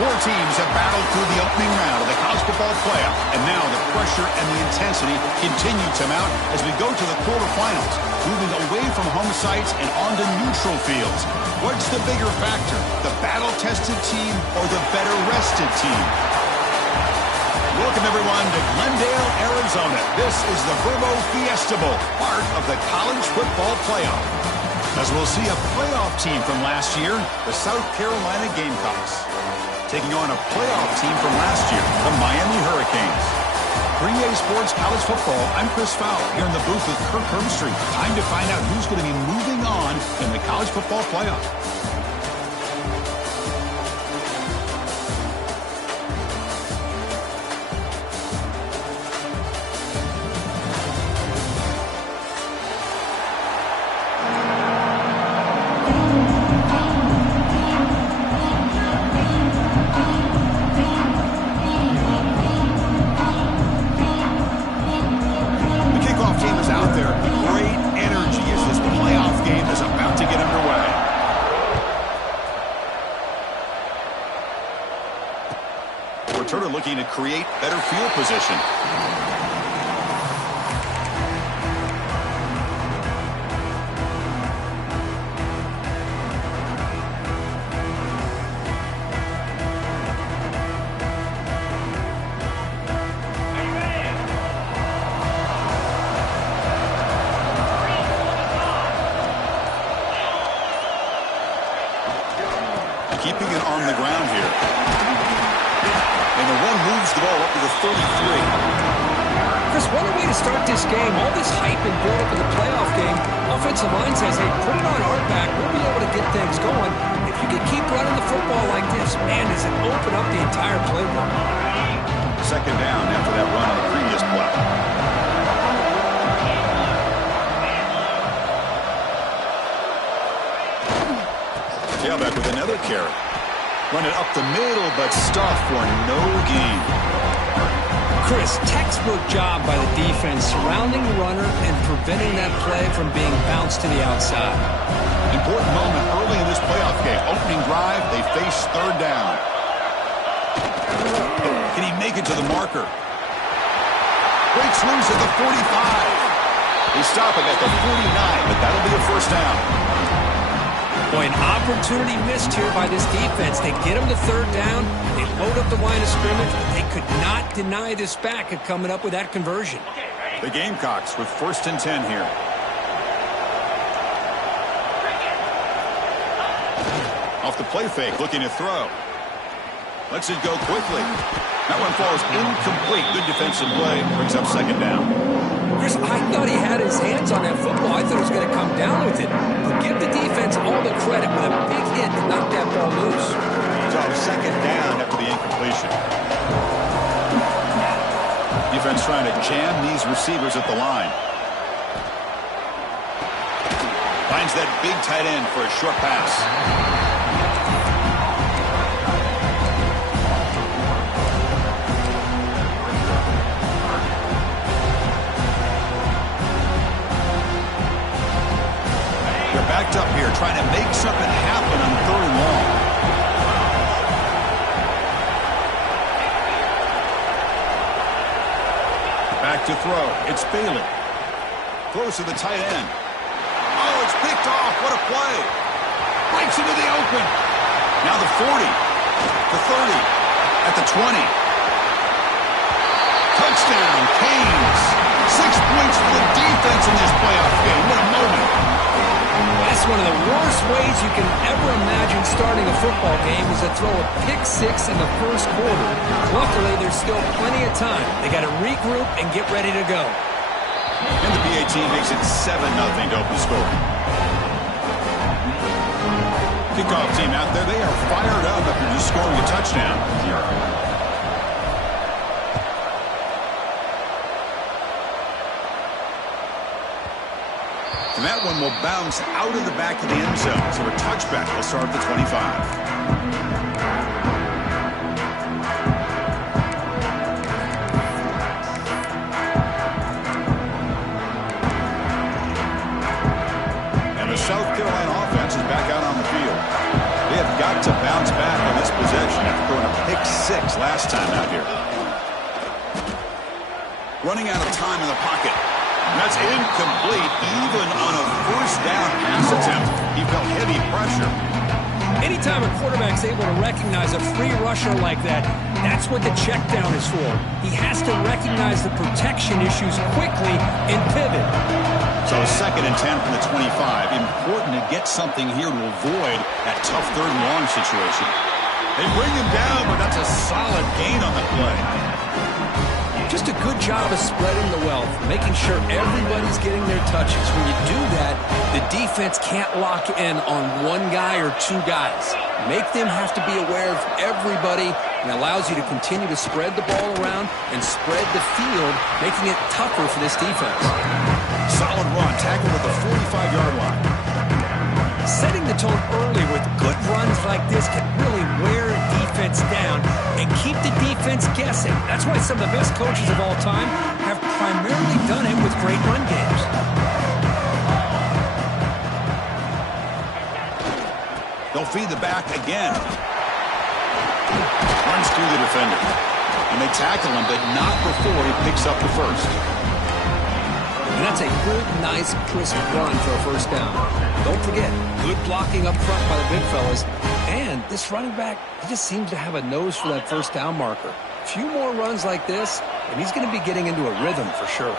Four teams have battled through the opening round of the college football playoff, and now the pressure and the intensity continue to mount as we go to the quarterfinals, moving away from home sites and onto neutral fields. What's the bigger factor, the battle-tested team or the better-rested team? Welcome, everyone, to Glendale, Arizona. This is the Verbo Fiesta Bowl, part of the college football playoff. As we'll see a playoff team from last year, the South Carolina Gamecocks, taking on a playoff team from last year, the Miami Hurricanes. For EA Sports College Football, I'm Chris Fowler here in the booth with Kirk Herbstreit. Time to find out who's going to be moving on in the college football playoff. Looking to create better field position. Keeping it on the ground here. And the one moves the ball up to the 33. Chris, what a way to start this game. All this hype and build-up in the playoff game. Offensive line says, hey, put it on our back. We'll be able to get things going. If you can keep running the football like this, man, does it open up the entire playbook. Second down after that run on the previous play. Tailback with another carry. Run it up the middle, but stuffed for no gain. Chris, textbook job by the defense surrounding the runner and preventing that play from being bounced to the outside. Important moment early in this playoff game. Opening drive, they face third down. Can he make it to the marker? Breaks loose at the 45. They stop him at the 49, but that'll be a first down. Boy, an opportunity missed here by this defense. They get him to third down. They load up the line of scrimmage, but they could not deny this back at coming up with that conversion. The Gamecocks with 1st and 10 here. Off the play fake, looking to throw. Lets it go quickly. That one falls incomplete. Good defensive play. Brings up second down. Chris, I thought he had his hands on that football. I thought he was going to come down with it. But give the defense all the credit with a big hit to knock that ball loose. So second down after the incompletion. Defense trying to jam these receivers at the line. Finds that big tight end for a short pass. Backed up here, trying to make something happen on third and long. Back to throw. It's Bailey. Throws to the tight end. Oh, it's picked off. What a play. Breaks into the open. Now the 40. The 30. At the 20. Touchdown, Canes. 6 points for the defense in this playoff game. What a moment. That's one of the worst ways you can ever imagine starting a football game is to throw a pick six in the first quarter. Luckily, there's still plenty of time. They got to regroup and get ready to go. And the PA team makes it 7-0 to open the score. Kickoff team out there, they are fired up after just scoring a touchdown. And that one will bounce out of the back of the end zone. So a touchback will start at the 25. And the South Carolina offense is back out on the field. They have got to bounce back on this possession after throwing a last time out here. Running out of time in the pocket. That's incomplete, even on a first down pass attempt. He felt heavy pressure. Anytime a quarterback's able to recognize a free rusher like that, that's what the check down is for. He has to recognize the protection issues quickly and pivot. So 2nd and 10 from the 25. Important to get something here to avoid that tough 3rd and long situation. They bring him down, but that's a solid gain on the play. Just a good job of spreading the wealth, making sure everybody's getting their touches. When you do that, the defense can't lock in on one guy or two guys. Make them have to be aware of everybody, and allows you to continue to spread the ball around and spread the field, making it tougher for this defense. Solid run, tackled at the 45-yard line. Setting the tone early with good runs like this can really wear a defense down and keep the defense guessing. That's why some of the best coaches of all time have primarily done it with great run games. They'll feed the back again. Runs through the defender. And they tackle him, but not before he picks up the first. And that's a good, nice, crisp run for a first down. Don't forget, good blocking up front by the big fellas. And this running back, he just seems to have a nose for that first down marker. A few more runs like this, and he's going to be getting into a rhythm for sure.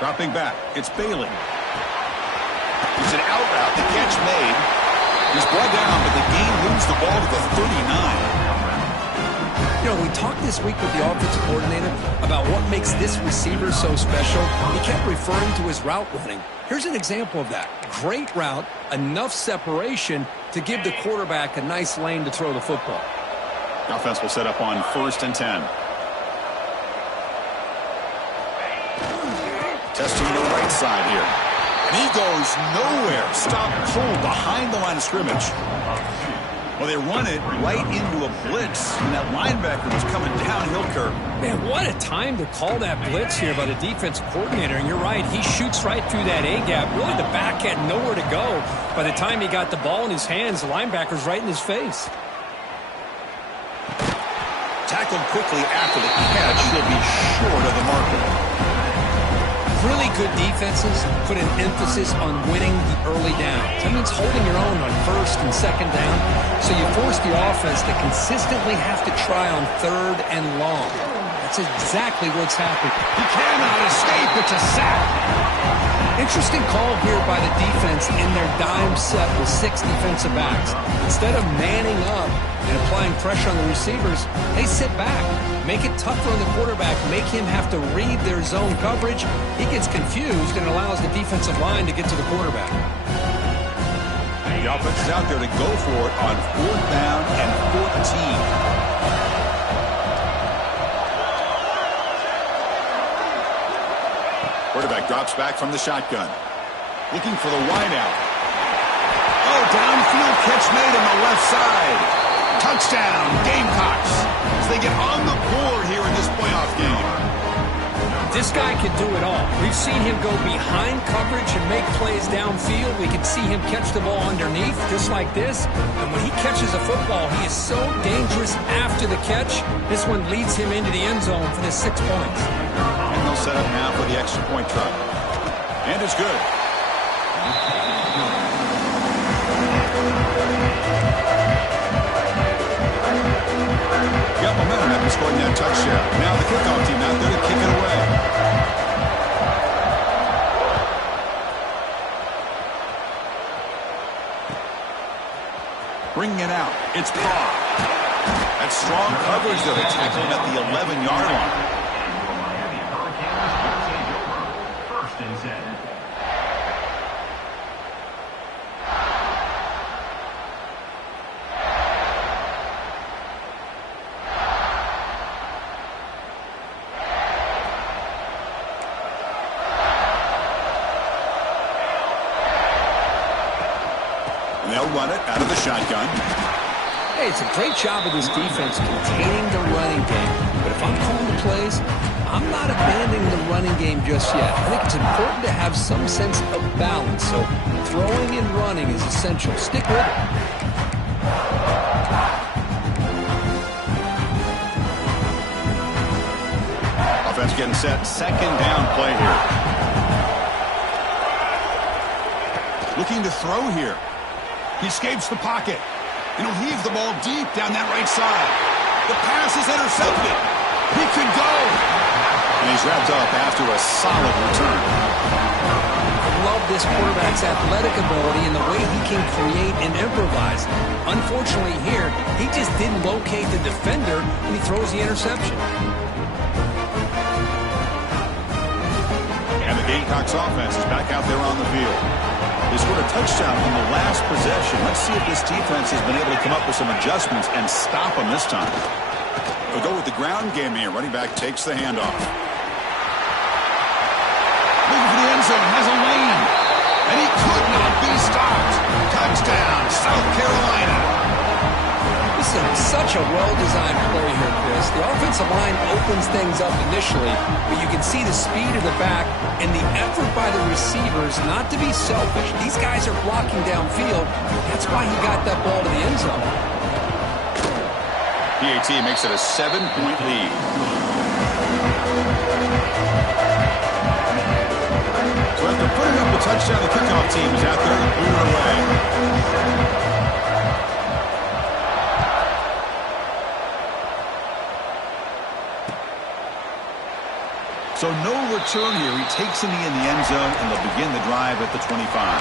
Dropping back, it's Bailey. It's an out route, the catch made. He's brought down, but the gain moves the ball to the 39. You know, we talked this week with the offensive coordinator about what makes this receiver so special. He kept referring to his route running. Here's an example of that. Great route, enough separation to give the quarterback a nice lane to throw the football. The offense will set up on 1st and 10. Testing the right side here. And he goes nowhere. Stop pull behind the line of scrimmage. Well, they run it right into a blitz, and that linebacker was coming downhill curve. Man, what a time to call that blitz here by the defensive coordinator. And you're right, he shoots right through that A-gap. Really, the back had nowhere to go. By the time he got the ball in his hands, the linebacker's right in his face. Tackled quickly after the catch. He'll be short of the marker. Really good defenses put an emphasis on winning the early downs. That means holding your own on 1st and 2nd down. So you force the offense to consistently have to try on 3rd and long. That's exactly what's happening. He cannot escape. It's a sack. Interesting call here by the defense in their dime set with 6 defensive backs. Instead of manning up and applying pressure on the receivers, they sit back. Make it tougher on the quarterback. Make him have to read their zone coverage. He gets confused and allows the defensive line to get to the quarterback. The offense is out there to go for it on 4th down and 14. Quarterback drops back from the shotgun. Looking for the wideout. Oh, downfield catch made on the left side. Touchdown, Gamecocks, as they get on the board here in this playoff game. This guy can do it all. We've seen him go behind coverage and make plays downfield. We can see him catch the ball underneath, just like this. And when he catches a football, he is so dangerous after the catch. This one leads him into the end zone for the 6 points. And they'll set up now for the extra point try. And it's good. Got momentum after scoring that touchdown. Now the kickoff team out there to kick it away. Bringing it out. It's Paul. That's strong coverage, though. They tackle him at the 11-yard line. First and 10. They'll run it out of the shotgun. Hey, it's a great job of this defense containing the running game. But if I'm calling the plays, I'm not abandoning the running game just yet. I think it's important to have some sense of balance. So throwing and running is essential. Stick with it. getting set. Second down play here. Looking to throw here. He escapes the pocket. And he'll heave the ball deep down that right side. The pass is intercepted. He could go. And he's wrapped up after a solid return. I love this quarterback's athletic ability and the way he can create and improvise. Unfortunately here, he just didn't locate the defender when he throws the interception. And the Gamecocks offense is back out there on the field. They scored a touchdown on the last possession. Let's see if this defense has been able to come up with some adjustments and stop them this time. They'll go with the ground game here. Running back takes the handoff. Looking for the end zone. Has a lane. And he could not be stopped. Touchdown, South Carolina. This is such a well-designed play here, Chris. The offensive line opens things up initially, but you can see the speed of the back and the effort by the receivers not to be selfish. These guys are blocking downfield. That's why he got that ball to the end zone. PAT makes it a 7-point lead. So after putting up a touchdown, the kickoff team is out there and blew it away. So no return here. He takes him in the end zone, and they'll begin the drive at the 25.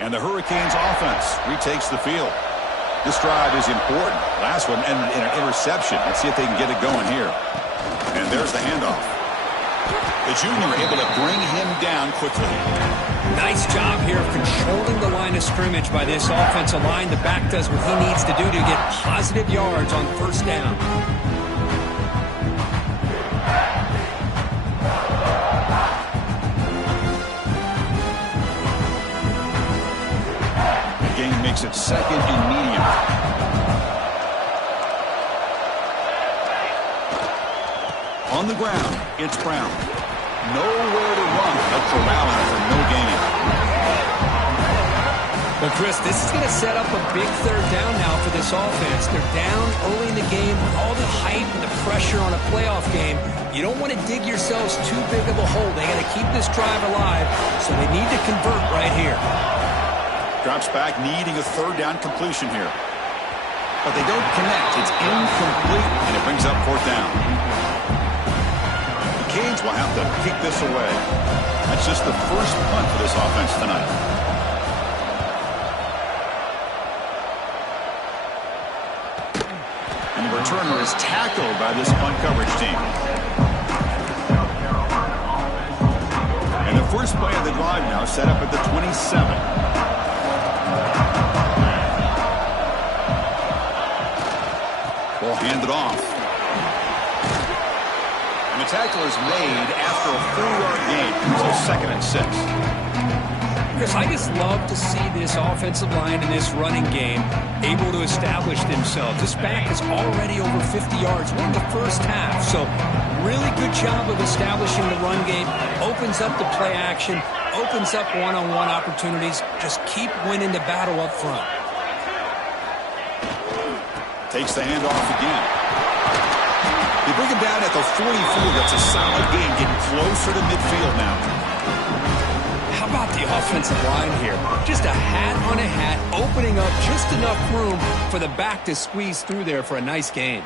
And the Hurricanes offense retakes the field. This drive is important. Last one ended in an interception. Let's see if they can get it going here. And there's the handoff. The junior able to bring him down quickly. Nice job here of controlling the line of scrimmage by this offensive line. The back does what he needs to do to get positive yards on first down. Makes it second and medium. On the ground, it's Brown. Nowhere to run, but corralling for no gain. Well, Chris, this is going to set up a big third down now for this offense. They're down early in the game with all the hype and the pressure on a playoff game. You don't want to dig yourselves too big of a hole. They got to keep this drive alive, so they need to convert right here. Drops back, needing a third down completion here. But they don't connect. It's incomplete, and it brings up fourth down. The Canes will have to kick this away. That's just the first punt for this offense tonight. And the returner is tackled by this punt coverage team. And the first play of the drive now set up at the 27. Ball handed off. And the tackle is made after a 4-yard gain. So second and 6. Chris, I just love to see this offensive line in this running game able to establish themselves. This back is already over 50 yards. We're in the first half. So really good job of establishing the run game. Opens up the play action. Opens up one-on-one opportunities. Just keep winning the battle up front. Takes the handoff again. They bring him down at the 44. That's a solid gain, getting closer to midfield now. How about the offensive line here? Just a hat on a hat, opening up just enough room for the back to squeeze through there for a nice gain.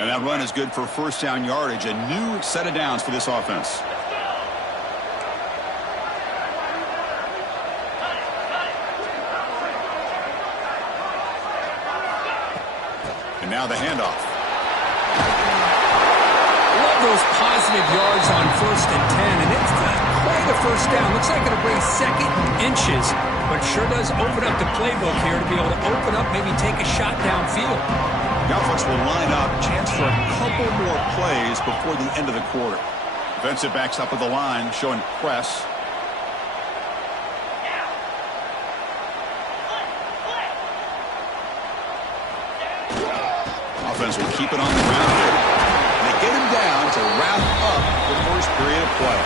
And that run is good for first down yardage. A new set of downs for this offense. And now the handoff. Love those positive yards on 1st and 10, and it's not quite a first down. Looks like it'll bring second inches, but sure does open up the playbook here to be able to open up, maybe take a shot downfield. The offense will line up, chance for a couple more plays before the end of the quarter. Defensive backs up at the line, showing press. offense will keep it on the ground here. And they get him down to wrap up the first period of play.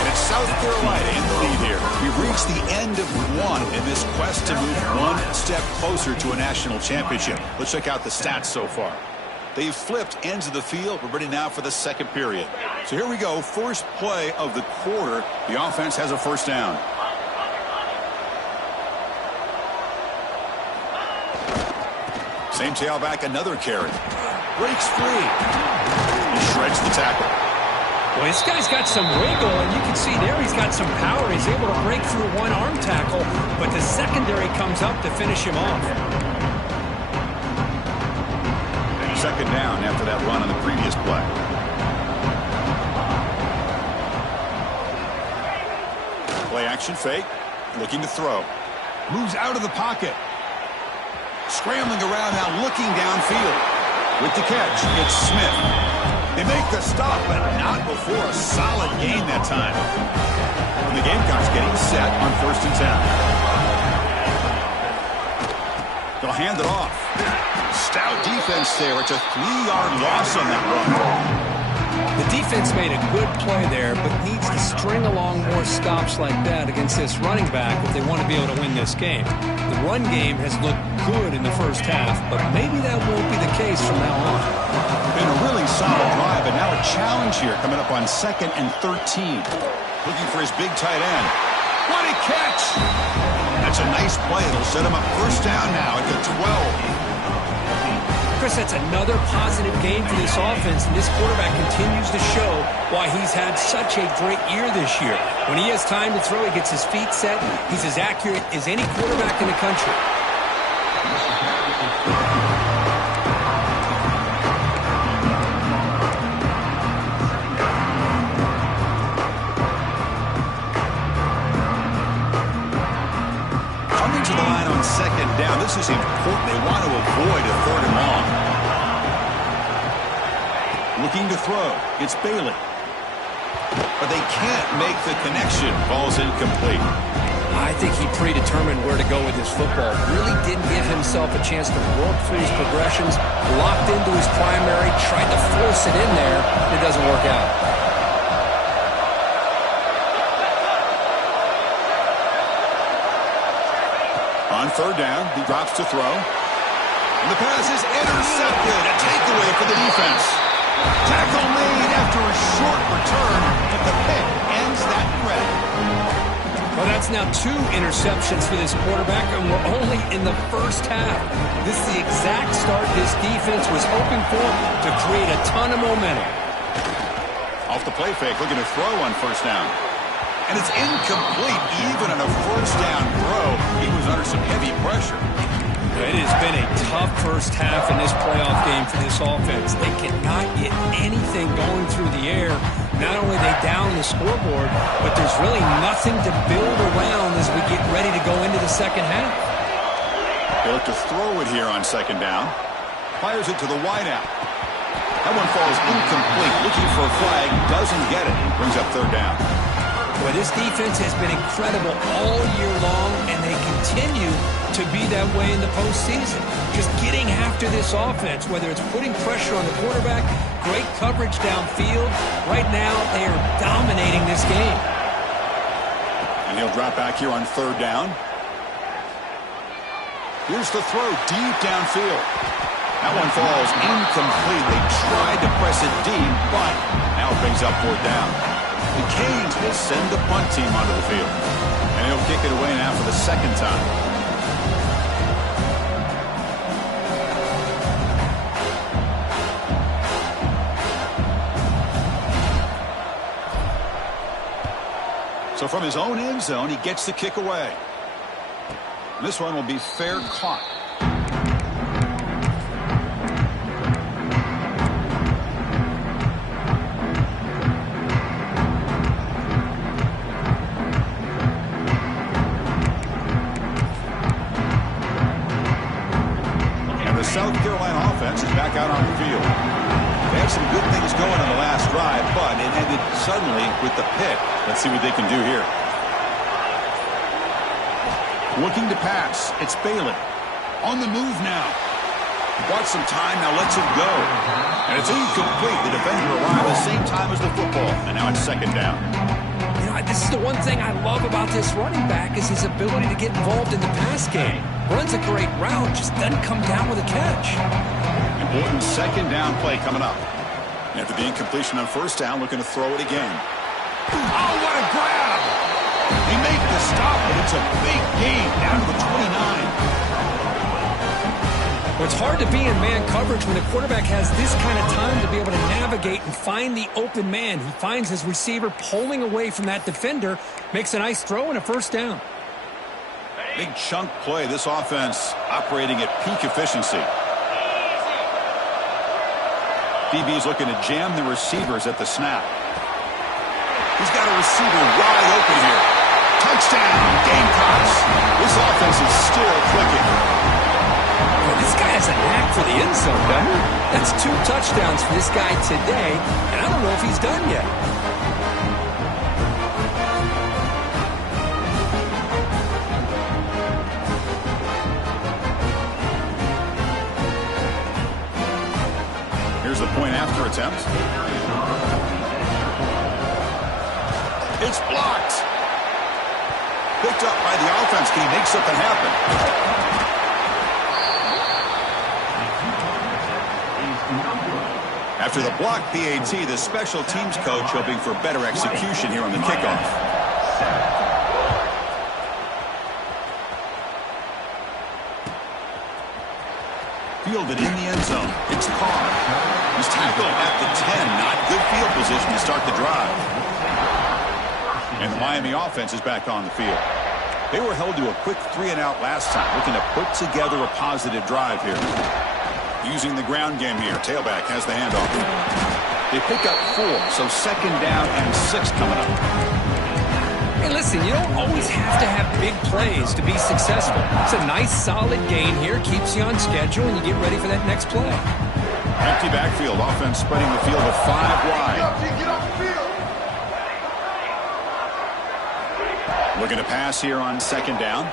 And it's South Carolina in the lead here. We've reached the end of one in this quest to move one step closer to a national championship. Let's check out the stats so far. They've flipped ends of the field. We're ready now for the second period. So here we go. First play of the quarter. The offense has a first down. Same tailback, another carry. Breaks free. He shreds the tackle. Well, this guy's got some wiggle, and you can see there he's got some power. He's able to break through one arm tackle, but the secondary comes up to finish him off. Second down after that run on the previous play. Play action fake. Looking to throw. Moves out of the pocket. Scrambling around now, looking downfield. With the catch, it's Smith. They make the stop, but not before a solid gain that time. And the Gamecocks getting set on 1st and 10. They'll hand it off. Stout defense there. It's a 3-yard loss on that run. The defense made a good play there, but needs to string along more stops like that against this running back if they want to be able to win this game. The run game has looked good in the first half, but maybe that won't be the case from now on. Been a really solid drive, but now a challenge here coming up on 2nd and 13. Looking for his big tight end. What a catch! That's a nice play. It'll set him up first down now at the 12. Chris, that's another positive game for this offense, and this quarterback continues to show why he's had such a great year this year. When he has time to throw, he gets his feet set. He's as accurate as any quarterback in the country. Coming to the line on 2nd down. This is important. They want to avoid a 3rd and long. Looking to throw. It's Bailey. But they can't make the connection. Ball's incomplete. I think he predetermined where to go with his football. Really didn't give himself a chance to work through his progressions. Locked into his primary. Tried to force it in there. It doesn't work out. On 3rd down, he drops to throw. And the pass is intercepted. A takeaway for the defense. Tackle made after a short return, but the pick ends that threat. Well, that's now 2 interceptions for this quarterback, and we're only in the first half. This is the exact start this defense was hoping for to create a ton of momentum. Off the play fake, looking to throw on 1st down. And it's incomplete, even on a 1st down throw. He was under some heavy pressure. It has been a tough first half in this playoff game for this offense. They cannot get anything going through the air. Not only are they down the scoreboard, but there's really nothing to build around as we get ready to go into the second half. They look to throw it here on 2nd down. Fires it to the wideout. That one falls incomplete. Looking for a flag. Doesn't get it. Brings up 3rd down. Well, this defense has been incredible all year long, and they continue to be that way in the postseason. Just getting after this offense, whether it's putting pressure on the quarterback, great coverage downfield. Right now, they are dominating this game. And he'll drop back here on 3rd down. Here's the throw deep downfield. That one falls incomplete. They tried to press it deep, but now it brings up 4th down. The Canes will send the punt team onto the field. And he'll kick it away now for the 2nd time. So from his own end zone, he gets the kick away. This one will be fair caught. South Carolina offense is back out on the field. They had some good things going on the last drive, but it ended suddenly with the pick. Let's see what they can do here. Looking to pass. It's Bailey. On the move now. Bought some time, now lets it go. And it's incomplete. The defender arrived at the same time as the football. And now it's second down. You know, this is the one thing I love about this running back is his ability to get involved in the pass game. Runs a great route, just doesn't come down with a catch. Important second down play coming up. After the incompletion on first down, looking to throw it again. Oh, what a grab! They make the stop, but it's a big gain down to the 29. Well, it's hard to be in man coverage when the quarterback has this kind of time to be able to navigate and find the open man. He finds his receiver pulling away from that defender, makes a nice throw and a first down. Big chunk play. This offense operating at peak efficiency. DB's looking to jam the receivers at the snap. He's got a receiver wide open here. Touchdown, Gamecocks. This offense is still clicking. Well, this guy has a knack for the end zone, doesn't he? That's 2 touchdowns for this guy today, and I don't know if he's done yet. Here's the point after attempt. It's blocked. Picked up by the offense. Can he make something happen? After the block PAT, the special teams coach hoping for better execution here on the kickoff. Fielded in the end zone. It's Carr. He's tackled at the 10. Not good field position to start the drive. And the Miami offense is back on the field. They were held to a quick 3-and-out last time, looking to put together a positive drive here. Using the ground game here. Tailback has the handoff. They pick up 4, so second down and 6 coming up. Hey, listen, you don't always have to have big plays to be successful. It's a nice, solid gain here. Keeps you on schedule, and you get ready for that next play. Empty backfield. Offense spreading the field with 5 wide. Looking to pass here on second down.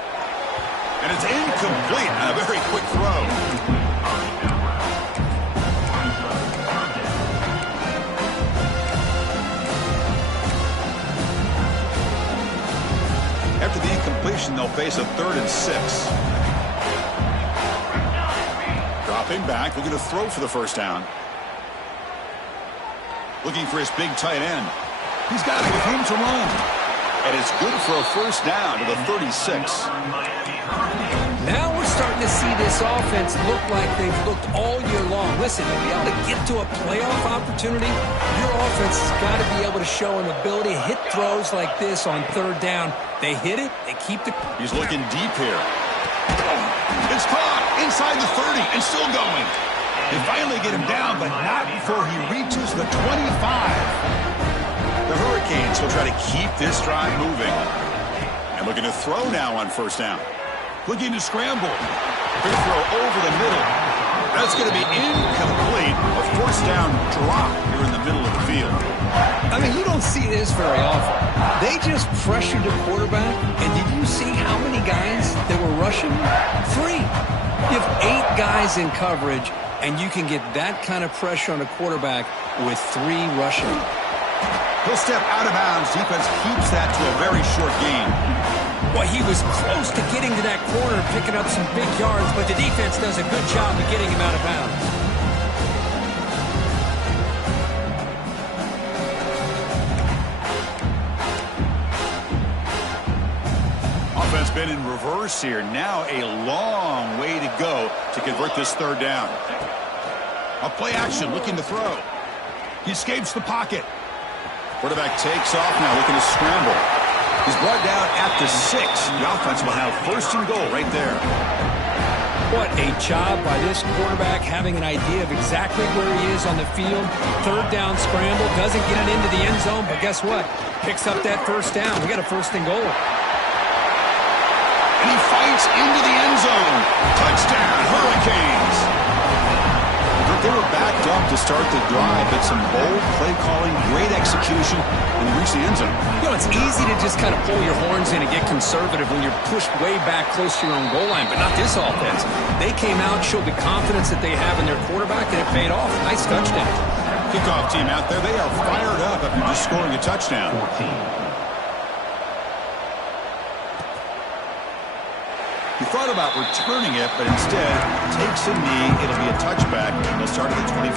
And it's incomplete on a very quick throw. After the incompletion, they'll face a 3rd and 6. Dropping back, looking to throw for the first down. Looking for his big tight end. He's got it with room to run. And it's good for a first down to the 36. Now we're starting to see this offense look like they've looked all year long. Listen, to be able to get to a playoff opportunity, your offense has got to be able to show an ability to hit throws like this on 3rd down. They hit it, they keep the... He's looking deep here. It's caught inside the 30 and still going. They finally get him down, but not before he reaches the 25. The Hurricanes will try to keep this drive moving. And looking to throw now on first down. Looking to scramble. Big throw over the middle. That's going to be incomplete. A first down drop here in the middle of the field. I mean, you don't see this very often. They just pressured the quarterback, and did you see how many guys that were rushing? 3. You have 8 guys in coverage, and you can get that kind of pressure on a quarterback with 3 rushing. He'll step out of bounds. Defense keeps that to a very short gain. Well, he was close to getting to that corner, picking up some big yards, but the defense does a good job of getting him out of bounds. Offense been in reverse here. Now a long way to go to convert this 3rd down. A play action, looking to throw. He escapes the pocket. Quarterback takes off now, looking to scramble. He's brought down at the 6. The offense will have 1st and goal right there. What a job by this quarterback, having an idea of exactly where he is on the field. 3rd down scramble, doesn't get it into the end zone, but guess what? Picks up that first down. We got a 1st and goal. And he fights into the end zone. Touchdown, Hurricanes. The They were backed up to start the drive, but some bold play calling, great execution, and they reached the end zone. You know, it's easy to just kind of pull your horns in and get conservative when you're pushed way back close to your own goal line, but not this offense. They came out, showed the confidence that they have in their quarterback, and it paid off. Nice touchdown. Kickoff team out there, they are fired up after just scoring a touchdown. 14. He thought about returning it, but instead takes a knee. It'll be a touchback. They'll start at the 25.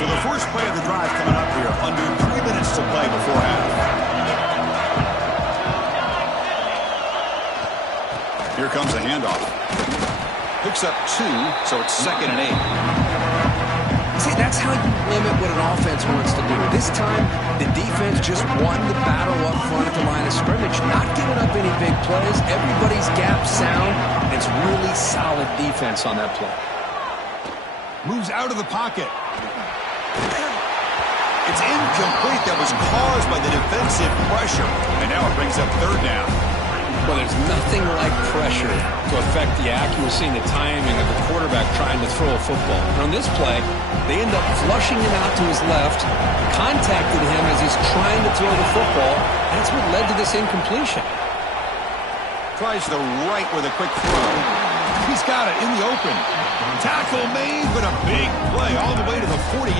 So the first play of the drive coming up here. Under 3 minutes to play before half. Here comes a handoff. Picks up 2, so it's 2nd and 8. See, that's how you limit what an offense wants to do. This time, the defense just won the battle up front at the line of scrimmage, not giving up any big plays. Everybody's gap sound. It's really solid defense on that play. Moves out of the pocket. It's incomplete. That was caused by the defensive pressure. And now it brings up 3rd down. Well, there's nothing like pressure to affect the accuracy and the timing of the quarterback trying to throw a football. And on this play, they end up flushing him out to his left, contacted him as he's trying to throw the football. That's what led to this incompletion. Tries the right with a quick throw. He's got it in the open. Tackle made, but a big play all the way to the 48.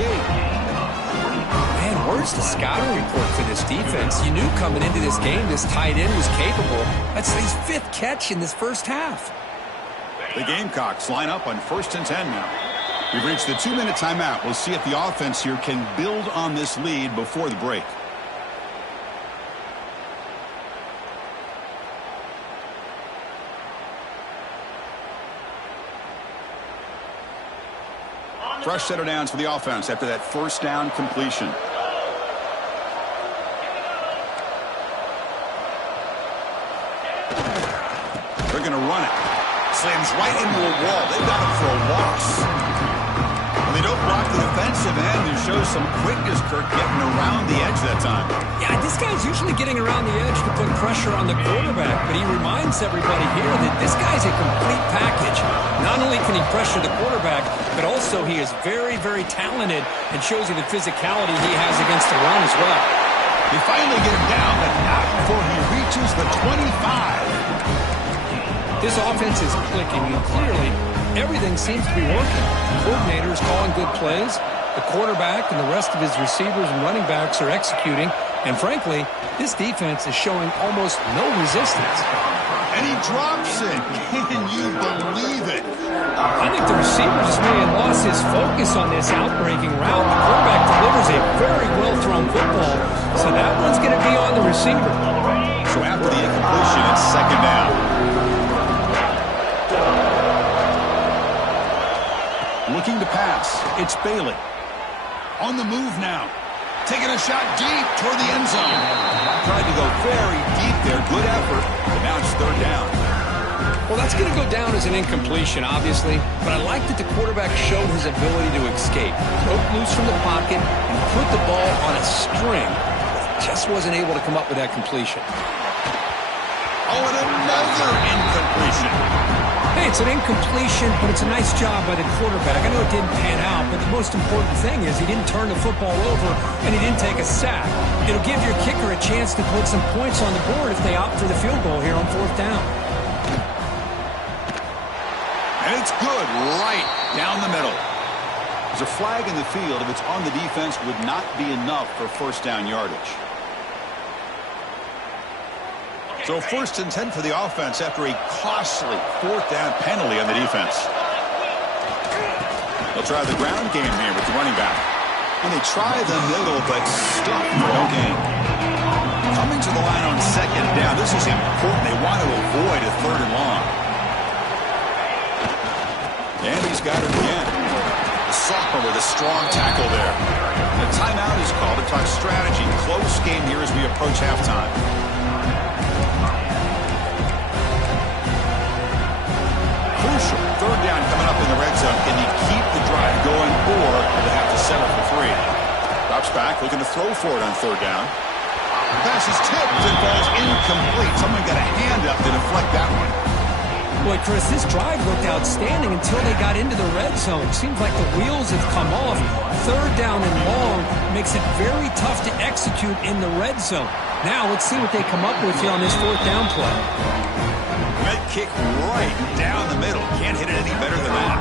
Man, where's the scouting report for this defense? You knew coming into this game this tight end was capable. That's his 5th catch in this first half. The Gamecocks line up on 1st and 10 now. We've reached the 2-minute timeout. We'll see if the offense here can build on this lead before the break. Fresh set of downs for the offense after that 1st down completion. They're going to run it. Slams right into a wall. They've got him for a loss. When they don't block the defensive end, it shows some quickness, Kirk, getting around the edge that time. Yeah, this guy's usually getting around the edge to put pressure on the quarterback, but he reminds everybody here that this guy's a complete package. Not only can he pressure the quarterback, but also he is very, very talented and shows you the physicality he has against the run as well. They finally get him down, but not before he reaches the 25. This offense is clicking, and clearly everything seems to be working. The coordinator is calling good plays. The quarterback and the rest of his receivers and running backs are executing. And frankly, this defense is showing almost no resistance. And he drops it. Can you believe it? I think the receiver just may have lost his focus on this outbreaking route. The quarterback delivers a very well-thrown football, so that one's going to be on the receiver. So after the incompletion, it's 2nd down. Looking to pass. It's Bailey. On the move now. Taking a shot deep toward the end zone. Tried to go very deep there. Good effort. But now it's 3rd down. Well, that's going to go down as an incompletion, obviously. But I like that the quarterback showed his ability to escape. Broke loose from the pocket and put the ball on a string. Just wasn't able to come up with that completion. Oh, and another incompletion. Hey, it's an incompletion, but it's a nice job by the quarterback. I know it didn't pan out, but the most important thing is he didn't turn the football over and he didn't take a sack. It'll give your kicker a chance to put some points on the board if they opt for the field goal here on 4th down. And it's good right down the middle. There's a flag in the field. If it's on the defense, would not be enough for 1st down yardage. So 1st and 10 for the offense after a costly 4th down penalty on the defense. They'll try the ground game here with the running back. And they try the middle, but stuck for no gain. Coming to the line on 2nd down. This is important. They want to avoid a 3rd and long. And he's got it again. The sophomore with a strong tackle there. And a timeout is called to talk strategy. Close game here as we approach halftime. Crucial 3rd down coming up in the red zone. Can he keep the drive going, or will they have to settle for 3? Drops back, looking to throw for it on 3rd down. Pass is tipped and falls incomplete. Someone got a hand up to deflect that one. Boy, Chris, this drive looked outstanding until they got into the red zone. Seems like the wheels have come off. Third down and long makes it very tough to execute in the red zone. Now let's see what they come up with here on this fourth down play. Red kick right down the middle. Can't hit it any better than that.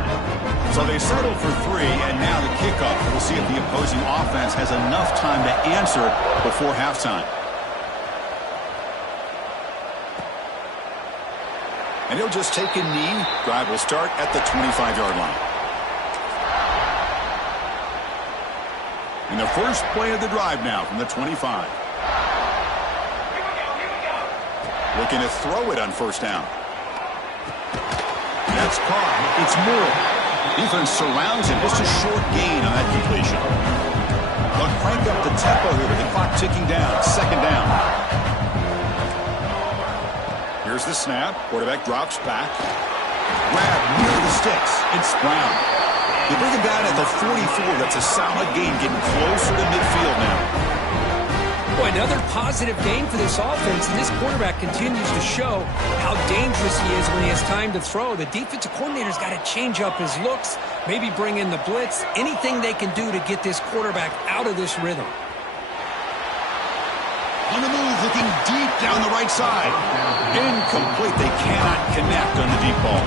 So they settle for 3, and now the kickoff. We'll see if the opposing offense has enough time to answer before halftime. And he'll just take a knee. Drive will start at the 25-yard line. And the first play of the drive now from the 25. Looking to throw it on first down. That's caught. It's Moore. Defense surrounds him. Just a short gain on that completion. They'll crank up the tempo here with the clock ticking down. Second down. Here's the snap. Quarterback drops back. Grab near the sticks. It's Brown. They bring him down at the 44. That's a solid gain, getting closer to midfield now. Boy, another positive gain for this offense, and this quarterback continues to show how dangerous he is when he has time to throw. The defensive coordinator's got to change up his looks, maybe bring in the blitz, anything they can do to get this quarterback out of this rhythm. On the move, looking deep down the right side. Incomplete. They cannot connect on the deep ball.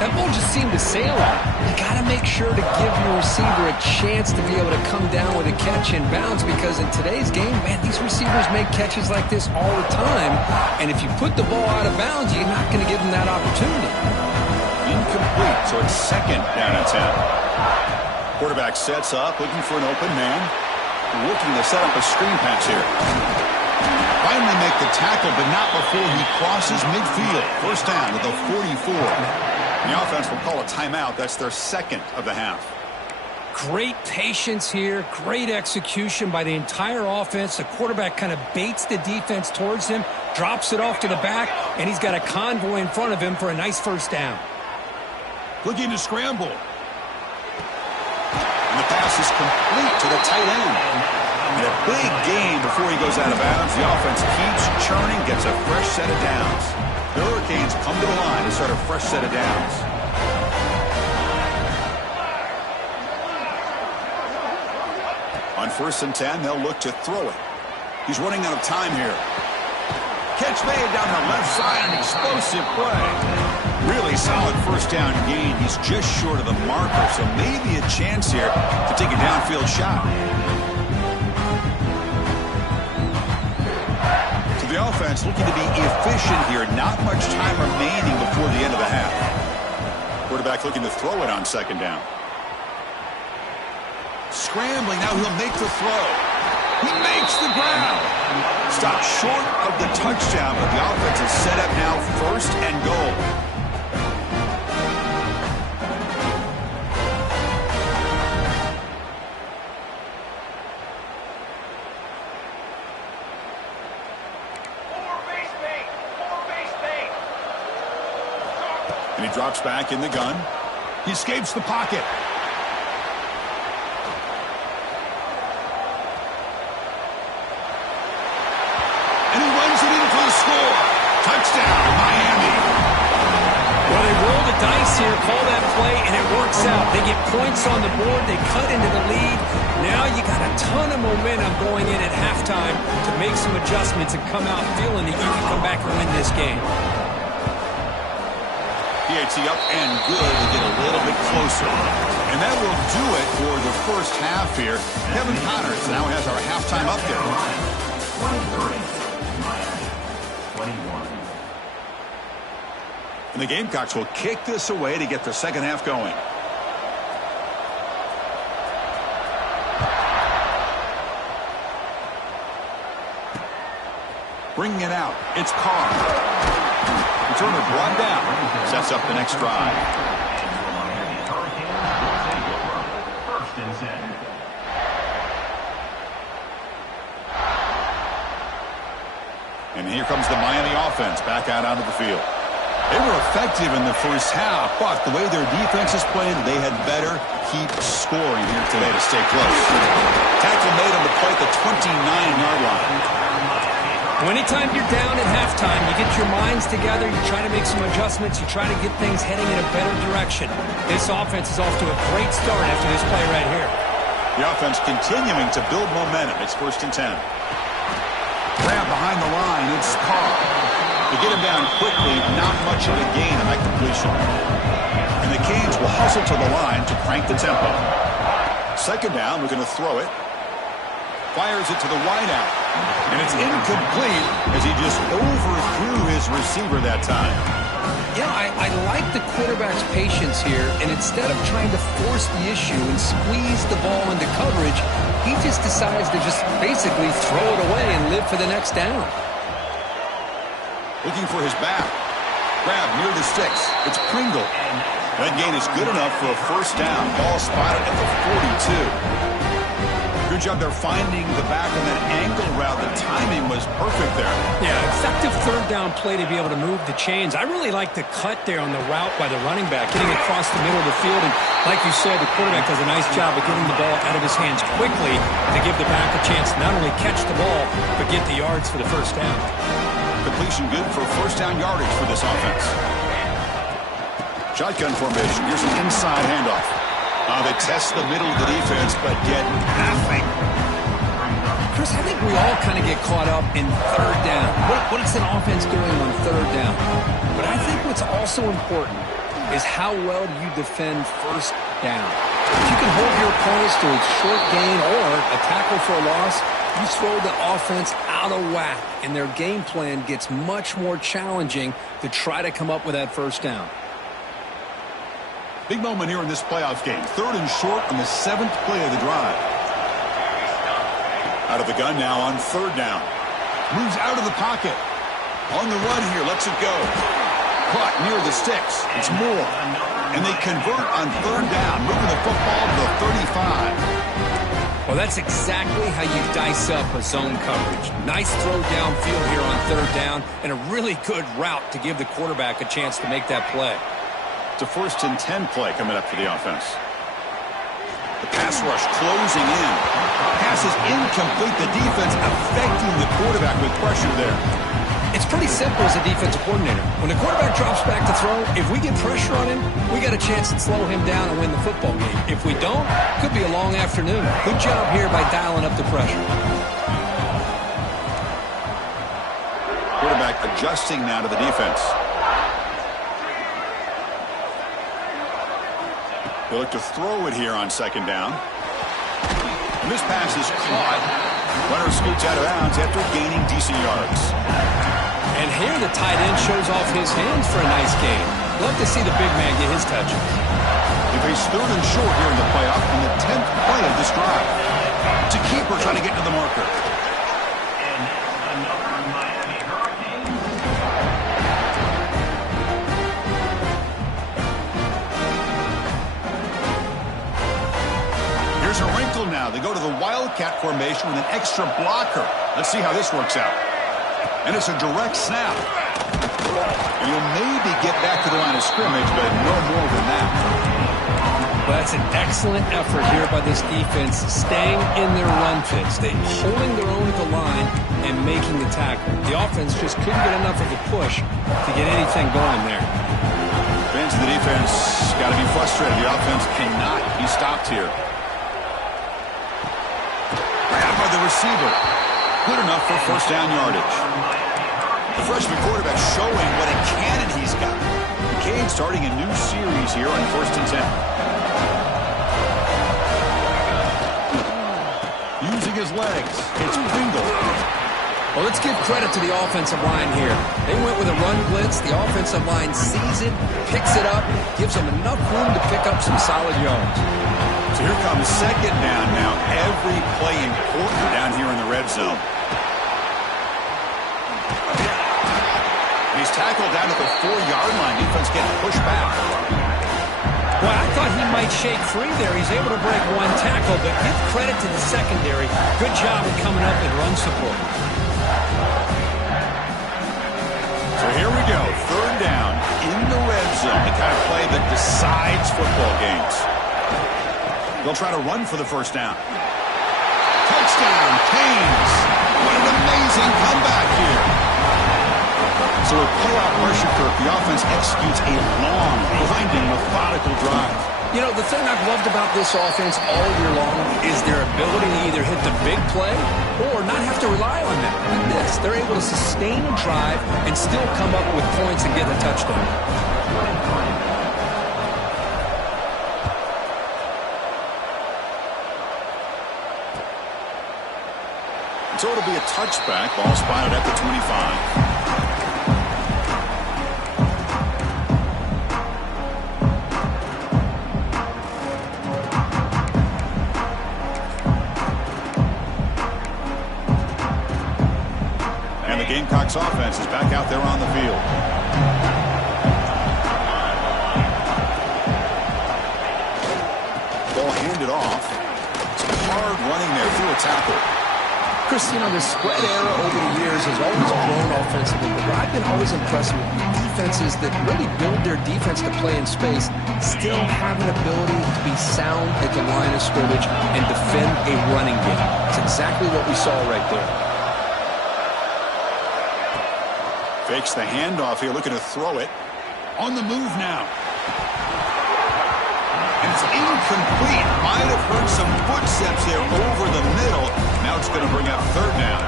That ball just seemed to sail out. You got to make sure to give your receiver a chance to be able to come down with a catch and bounce, because in today's game, man, these receivers make catches like this all the time. And if you put the ball out of bounds, you're not going to give them that opportunity. Incomplete, so it's second down and 10. Quarterback sets up, looking for an open man. Looking to set up a screen pass here. Finally make the tackle, but not before he crosses midfield. First down at the 44. The offense will call a timeout. That's their second of the half. Great patience here. Great execution by the entire offense. The quarterback kind of baits the defense towards him, drops it off to the back, and he's got a convoy in front of him for a nice first down. Looking to scramble. And the pass is complete to the tight end. And a big gain before he goes out of bounds. The offense keeps churning, gets a fresh set of downs. The Hurricanes come to the line to start a fresh set of downs. On 1st and 10, they'll look to throw it. He's running out of time here. Catch made down the left side, an explosive play. Really solid first down gain. He's just short of the marker, so maybe a chance here to take a downfield shot. So the offense looking to be efficient here. Not much time remaining before the end of the half. Quarterback looking to throw it on second down. Scrambling, now he'll make the throw. He makes the ground. Stopped short of the touchdown, but the offense is set up now first and goal. And he drops back in the gun. He escapes the pocket. And he runs it in for the score. Touchdown, Miami. Well, they roll the dice here, call that play, and it works out. They get points on the board. They cut into the lead. Now you got a ton of momentum going in at halftime to make some adjustments and come out feeling that you can come back and win this game. PAT up and good to get a little bit closer. And that will do it for the first half here. Kevin Connors now has our halftime update. And the Gamecocks will kick this away to get the second half going. Bringing it out. It's Carr. Returner brought down. Sets up the next drive. First and 10. And here comes the Miami offense back out onto the field. They were effective in the first half, but the way their defense is playing, they had better keep scoring here today to stay close. Tackle made on the play at the 29-yard line. Anytime you're down at halftime, you get your minds together, you try to make some adjustments, you try to get things heading in a better direction. This offense is off to a great start after this play right here. The offense continuing to build momentum. It's 1st and 10. Grab behind the line. It's Carr. To get him down quickly, not much of a gain on that completion. And the Canes will hustle to the line to crank the tempo. 2nd down, we're going to throw it. Fires it to the wideout. And it's incomplete as he just overthrew his receiver that time. Yeah, I like the quarterback's patience here, and instead of trying to force the issue and squeeze the ball into coverage, he just decides to just basically throw it away and live for the next down. Looking for his back. Grab near the sticks. It's Pringle. That gain is good enough for a 1st down. Ball spotted at the 42. Good job there finding the back on that angle route. The timing was perfect there. Yeah, effective 3rd down play to be able to move the chains. I really like the cut there on the route by the running back, getting across the middle of the field. And like you said, the quarterback does a nice job of getting the ball out of his hands quickly to give the back a chance to not only catch the ball, but get the yards for the 1st down. Completion good for 1st down yardage for this offense. Shotgun formation. Here's an inside handoff. They test the middle of the defense, but get nothing. Chris, I think we all kind of get caught up in 3rd down. What is an offense doing on 3rd down? But I think what's also important is how well you defend 1st down. If you can hold your opponents to a short gain or a tackle for a loss, you throw the offense out of whack, and their game plan gets much more challenging to try to come up with that 1st down. Big moment here in this playoff game. 3rd and short on the 7th play of the drive. Out of the gun now on 3rd down. Moves out of the pocket. On the run here, lets it go. Caught near the sticks. It's Moore. And they convert on 3rd down, moving the football to the 35. Well, that's exactly how you dice up a zone coverage. Nice throw downfield here on 3rd down, and a really good route to give the quarterback a chance to make that play. It's a 1st and 10 play coming up for the offense. The pass rush closing in. Pass is incomplete. The defense affecting the quarterback with pressure there. It's pretty simple as a defensive coordinator. When the quarterback drops back to throw, if we get pressure on him, we got a chance to slow him down and win the football game. If we don't, it could be a long afternoon. Good job here by dialing up the pressure. Quarterback adjusting now to the defense. They look to throw it here on 2nd down. And this pass is caught. Runner scoots out of bounds after gaining decent yards. And here the tight end shows off his hands for a nice gain. Love to see the big man get his touches. They face 3rd and short here in the playoff on the 10th play of this drive. It's a keeper trying to get to the marker. Here's a wrinkle now. They go to the Wildcat formation with an extra blocker. Let's see how this works out. And it's a direct snap. And he'll maybe get back to the line of scrimmage, but no more than that. Well, that's an excellent effort here by this defense, staying in their run fits. They're holding their own at the line and making the tackle. The offense just couldn't get enough of a push to get anything going there. Fans of the defense got to be frustrated. The offense cannot be stopped here. Grabbed by the receiver. Good enough for 1st down yardage. The freshman quarterback showing what a cannon he's got. The Canes starting a new series here on 1st and 10. Using his legs. It's Pringle. Well, let's give credit to the offensive line here. They went with a run blitz. The offensive line sees it, picks it up, gives them enough room to pick up some solid yards. So here comes 2nd down now. Every play important down here in the red zone. He's tackled down at the 4-yard line. Defense getting pushed back. Well, I thought he might shake free there. He's able to break one tackle, but give credit to the secondary. Good job of coming up and run support. So here we go. 3rd down in the red zone. The kind of play that decides football games. They'll try to run for the 1st down. Touchdown, Canes. What an amazing comeback here. So with playoff pressure curve, the offense executes a long, winding, methodical drive. You know, the thing I've loved about this offense all year long is their ability to either hit the big play or not have to rely on that. Like this, they're able to sustain a drive and still come up with points and get a touchdown. So it'll be a touchback. Ball spotted at the 25. And the Gamecocks offense is back out there on the field. Ball handed off. Some hard running there through a tackle. Chris, you know, the spread era over the years has always grown offensively, but I've been always impressed with defenses that really build their defense to play in space, still have an ability to be sound at the line of scrimmage and defend a running game. It's exactly what we saw right there. Fakes the handoff here, looking to throw it. On the move now. And it's incomplete. Might have heard some footsteps there over the middle. Now it's going to bring up third down.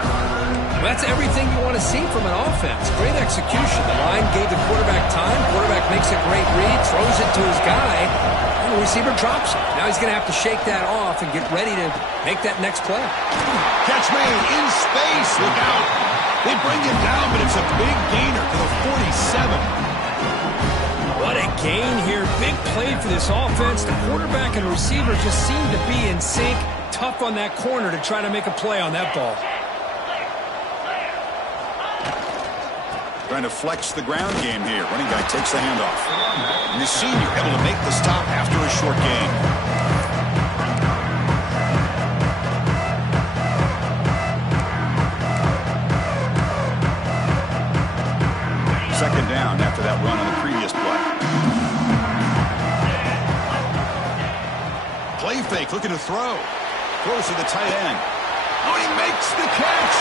Well, that's everything you want to see from an offense. Great execution. The line gave the quarterback time. Quarterback makes a great read, throws it to his guy, and the receiver drops it. Now he's going to have to shake that off and get ready to make that next play. Catch made in space. Look out. They bring him down, but it's a big gainer to the 47. What a gain here. Big play for this offense. The quarterback and receiver just seem to be in sync. Tough on that corner to try to make a play on that ball. Trying to flex the ground game here. Running back takes the handoff. And the senior able to make the stop after a short gain. Second down after that run on the previous play. Play fake, looking to throw. Throws to the tight end. Oh, he makes the catch.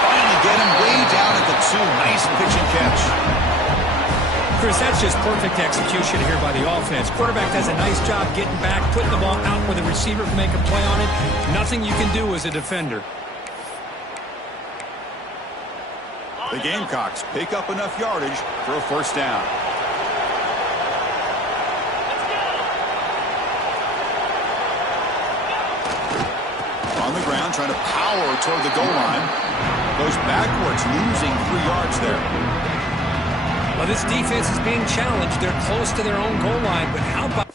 Finally get him way down at the 2. Nice pitch and catch. Chris, that's just perfect execution here by the offense. Quarterback does a nice job getting back, putting the ball out where the receiver can make a play on it. Nothing you can do as a defender. The Gamecocks pick up enough yardage for a first down. On the ground, trying to power toward the goal line. Goes backwards, losing 3 yards there. Well, this defense is being challenged. They're close to their own goal line, but how about...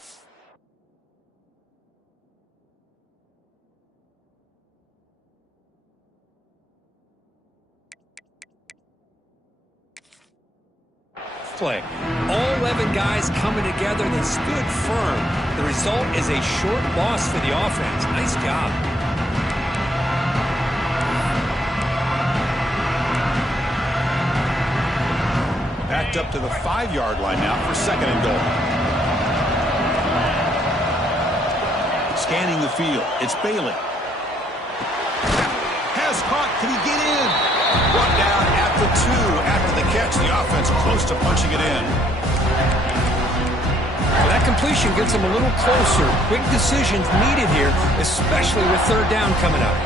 play. All 11 guys coming together. They stood firm. The result is a short loss for the offense. Nice job. Backed up to the 5-yard line now for second and goal. Scanning the field. It's Bailey. Has caught. Can he get in? Brought down at the 2 after the catch. The offense close to punching it in. Well, that completion gets him a little closer. Quick decisions needed here, especially with third down coming up.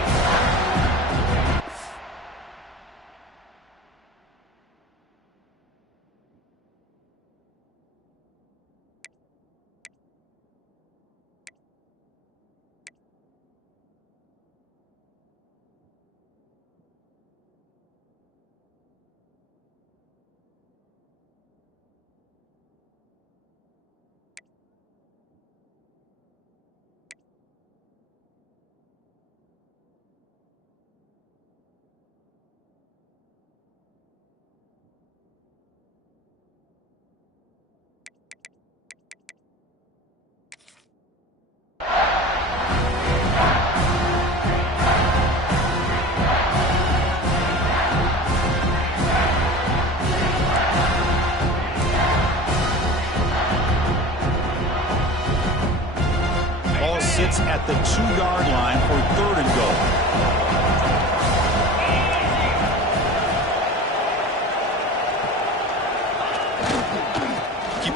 Sits at the 2-yard line for third and goal.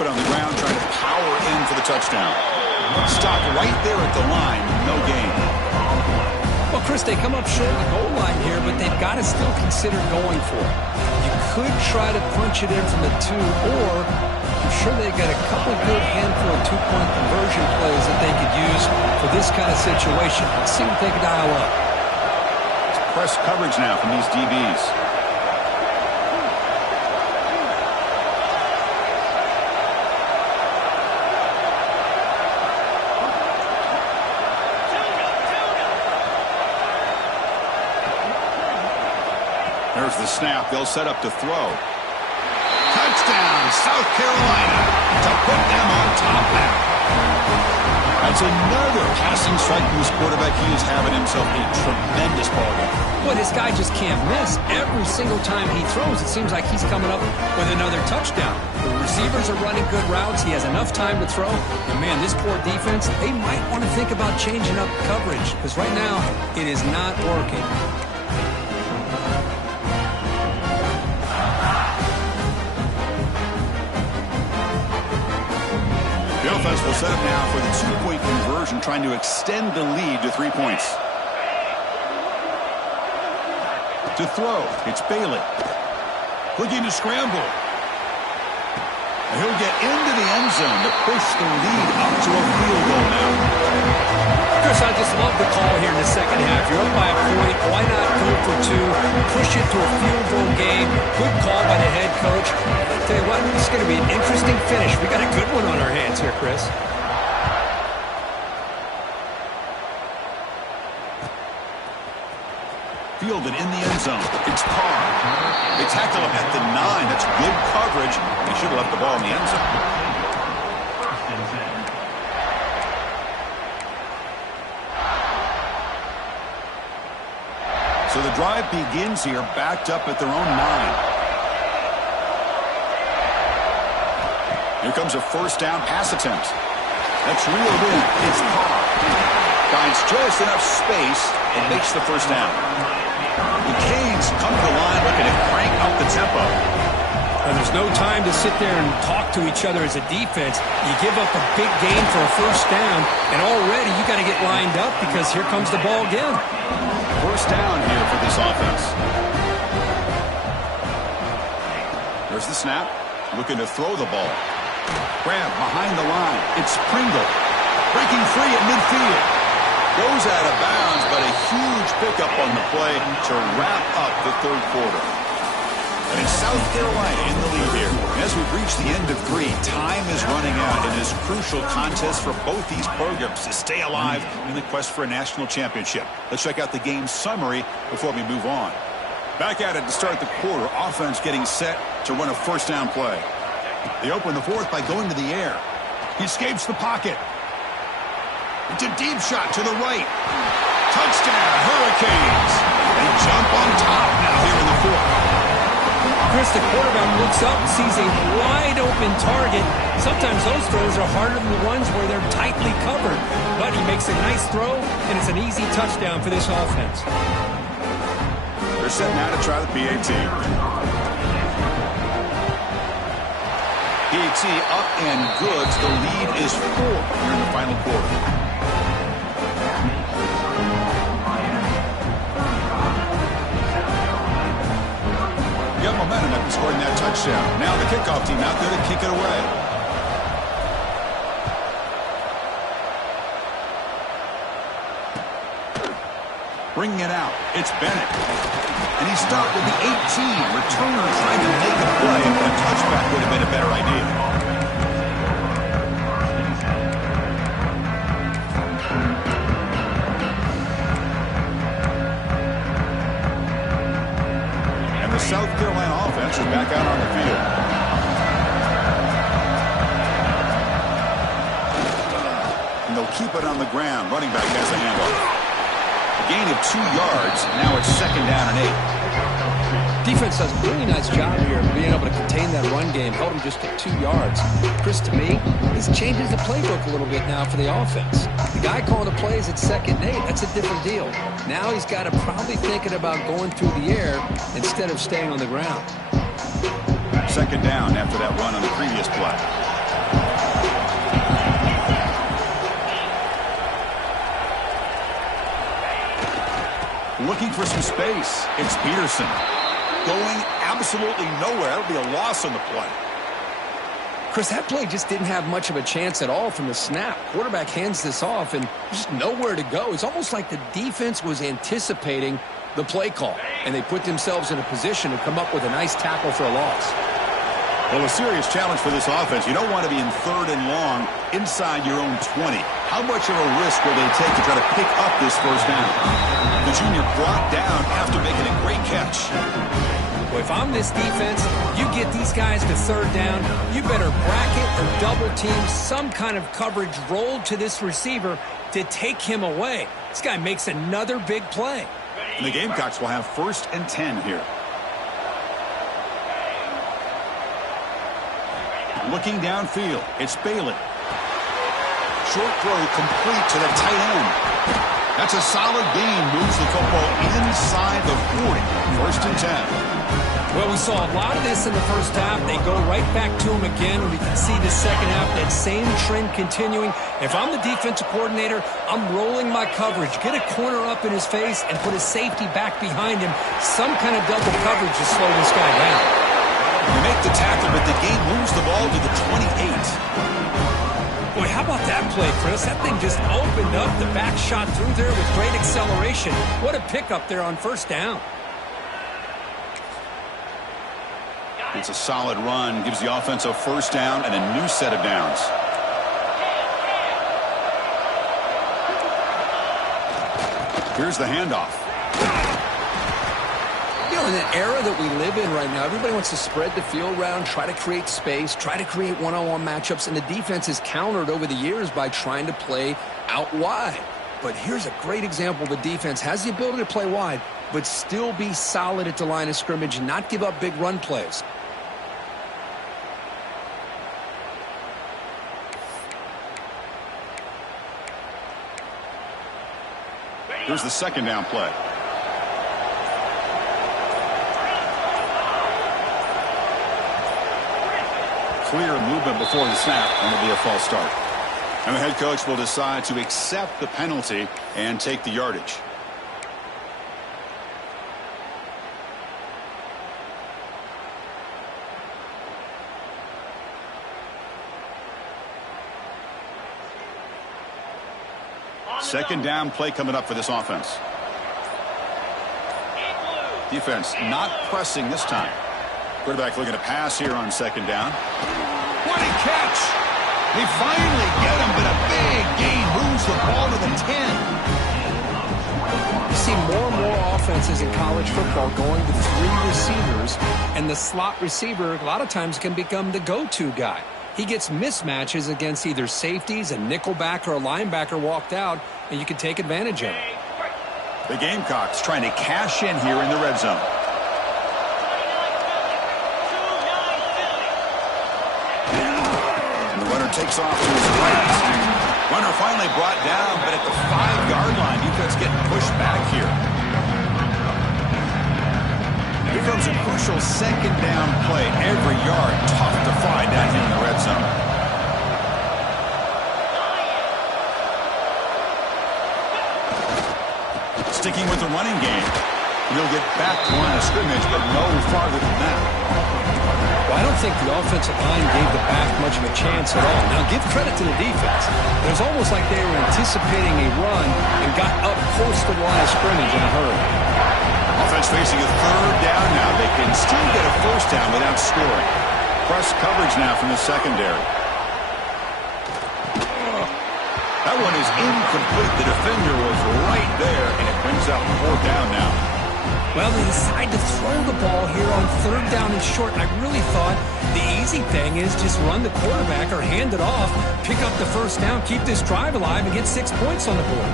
keep it on the ground, trying to power in for the touchdown. Stop right there at the line, no gain. Well, Chris, they come up short of the goal line here, but they've got to still consider going for it. You could try to punch it in from the 2, or I'm sure they've got a couple good handful of two-point conversion plays that they could use for this kind of situation. Let's see what they can dial up. It's press coverage now from these DBs. There's the snap. They'll set up to throw. Touchdown, South Carolina, to put them on top now. That's another passing strike from this quarterback. He is having himself a tremendous ball game. Boy, this guy just can't miss. Every single time he throws, it seems like he's coming up with another touchdown. The receivers are running good routes. He has enough time to throw. And, man, this poor defense, they might want to think about changing up coverage because right now it is not working. The offense will set up now for the two-point conversion, trying to extend the lead to 3 points. To throw, it's Bailey. Looking to scramble. And he'll get into the end zone to push the lead up to a field goal now. Chris, I just love the call here in the second half. You're up by a point. Why not go for 2? Push it to a field goal game. Good call by the head coach. I'll tell you what, this is going to be an interesting finish. We got a good one on our hands here, Chris. Fielded in the end zone. It's Carr. They tackle him at the 9. That's good coverage. He should have left the ball in the end zone. First and 10. So the drive begins here, backed up at their own 9. Here comes a first down pass attempt. That's reeled in. It's Carr. Finds just enough space and makes the first down. The Canes come to the line looking to crank up the tempo. And there's no time to sit there and talk to each other as a defense. You give up a big gain for a first down, and already you got to get lined up because here comes the ball again. First down here for this offense. There's the snap. Looking to throw the ball. Grab behind the line. It's Pringle. Breaking free at midfield. Goes out of bounds, but a huge pickup on the play to wrap up the third quarter. And it's South Carolina in the lead here. As we've reached the end of 3, time is running out in this crucial contest for both these programs to stay alive in the quest for a national championship. Let's check out the game summary before we move on. Back at it to start the quarter. Offense getting set to run a first down play. They open the fourth by going to the air. He escapes the pocket. It's a deep shot to the right. Touchdown, Hurricanes. They jump on top now here in the fourth. Chris, the quarterback looks up and sees a wide-open target. Sometimes those throws are harder than the ones where they're tightly covered. But he makes a nice throw, and it's an easy touchdown for this offense. They're set now to try the PAT. PAT up and good. The lead is 4 here in the final quarter. Got momentum after scoring that touchdown. Now the kickoff team out there to kick it away. Bringing it out. It's Bennett. And he stopped with the 18. Returner trying to make a play, but a touchback would have been a better idea. South Carolina offense is back out on the field. And they'll keep it on the ground. Running back has a handoff. A gain of 2 yards. Now it's second down and 8. Defense does a really nice job here of being able to contain that run game. Held them just at 2 yards. Chris, to me, this changes the playbook a little bit now for the offense. The guy calling the plays at second and 8, that's a different deal. Now he's got to probably thinking about going through the air instead of staying on the ground. Second down after that run on the previous play. Looking for some space. It's Peterson. Going absolutely nowhere. It'll be a loss on the play. Chris, that play just didn't have much of a chance at all from the snap. Quarterback hands this off, and just nowhere to go. It's almost like the defense was anticipating the play call, and they put themselves in a position to come up with a nice tackle for a loss. Well, a serious challenge for this offense. You don't want to be in 3rd and long inside your own 20. How much of a risk will they take to try to pick up this first down? The junior brought down after making a great catch. Well, if I'm this defense, you get these guys to 3rd down, you better bracket or double team some kind of coverage rolled to this receiver to take him away. This guy makes another big play. And the Gamecocks will have 1st and 10 here. Looking downfield, it's Bailey. Short throw complete to the tight end. That's a solid gain. Moves the football inside the 40. 1st and 10. Well, we saw a lot of this in the first half. They go right back to him again. We can see the second half, that same trend continuing. If I'm the defensive coordinator, I'm rolling my coverage. Get a corner up in his face and put a safety back behind him. Some kind of double coverage to slow this guy down. You make the tackle, but the game moves the ball to the 28. Boy, how about that play, Chris? That thing just opened up. The back shot through there with great acceleration. What a pickup there on 1st down. It's a solid run. Gives the offense a 1st down and a new set of downs. Here's the handoff. You know, in the era that we live in right now, everybody wants to spread the field around, try to create space, try to create one-on-one matchups, and the defense is countered over the years by trying to play out wide. But here's a great example. The defense has the ability to play wide, but still be solid at the line of scrimmage and not give up big run plays. Here's the 2nd down play. Clear movement before the snap, and it'll be a false start. And the head coach will decide to accept the penalty and take the yardage. Second down play coming up for this offense. Defense not pressing this time. Quarterback looking to pass here on 2nd down. What a catch! They finally get him, but a big gain moves the ball to the 10. You see more and more offenses in college football going to 3 receivers, and the slot receiver a lot of times can become the go-to guy. He gets mismatches against either safeties, a nickelback, or a linebacker walked out, and you can take advantage of it. The Gamecocks trying to cash in here in the red zone. And the runner takes off to his right. Runner finally brought down, but at the 5-yard line, defense getting pushed back here. Here comes a crucial 2nd down play. Every yard tough to find down here in the red zone. Sticking with the running game. He'll get back to line of scrimmage, but no farther than that. Well, I don't think the offensive line gave the back much of a chance at all. Now, give credit to the defense. It was almost like they were anticipating a run and got up close to the line of scrimmage in a hurry. Offense facing a 3rd down now. They can still get a 1st down without scoring. Press coverage now from the secondary. That one is incomplete. The defender was right there, and it brings up 4th down now. Well, they decide to throw the ball here on 3rd down and short. I really thought the easy thing is just run the quarterback or hand it off, pick up the 1st down, keep this drive alive, and get 6 points on the board.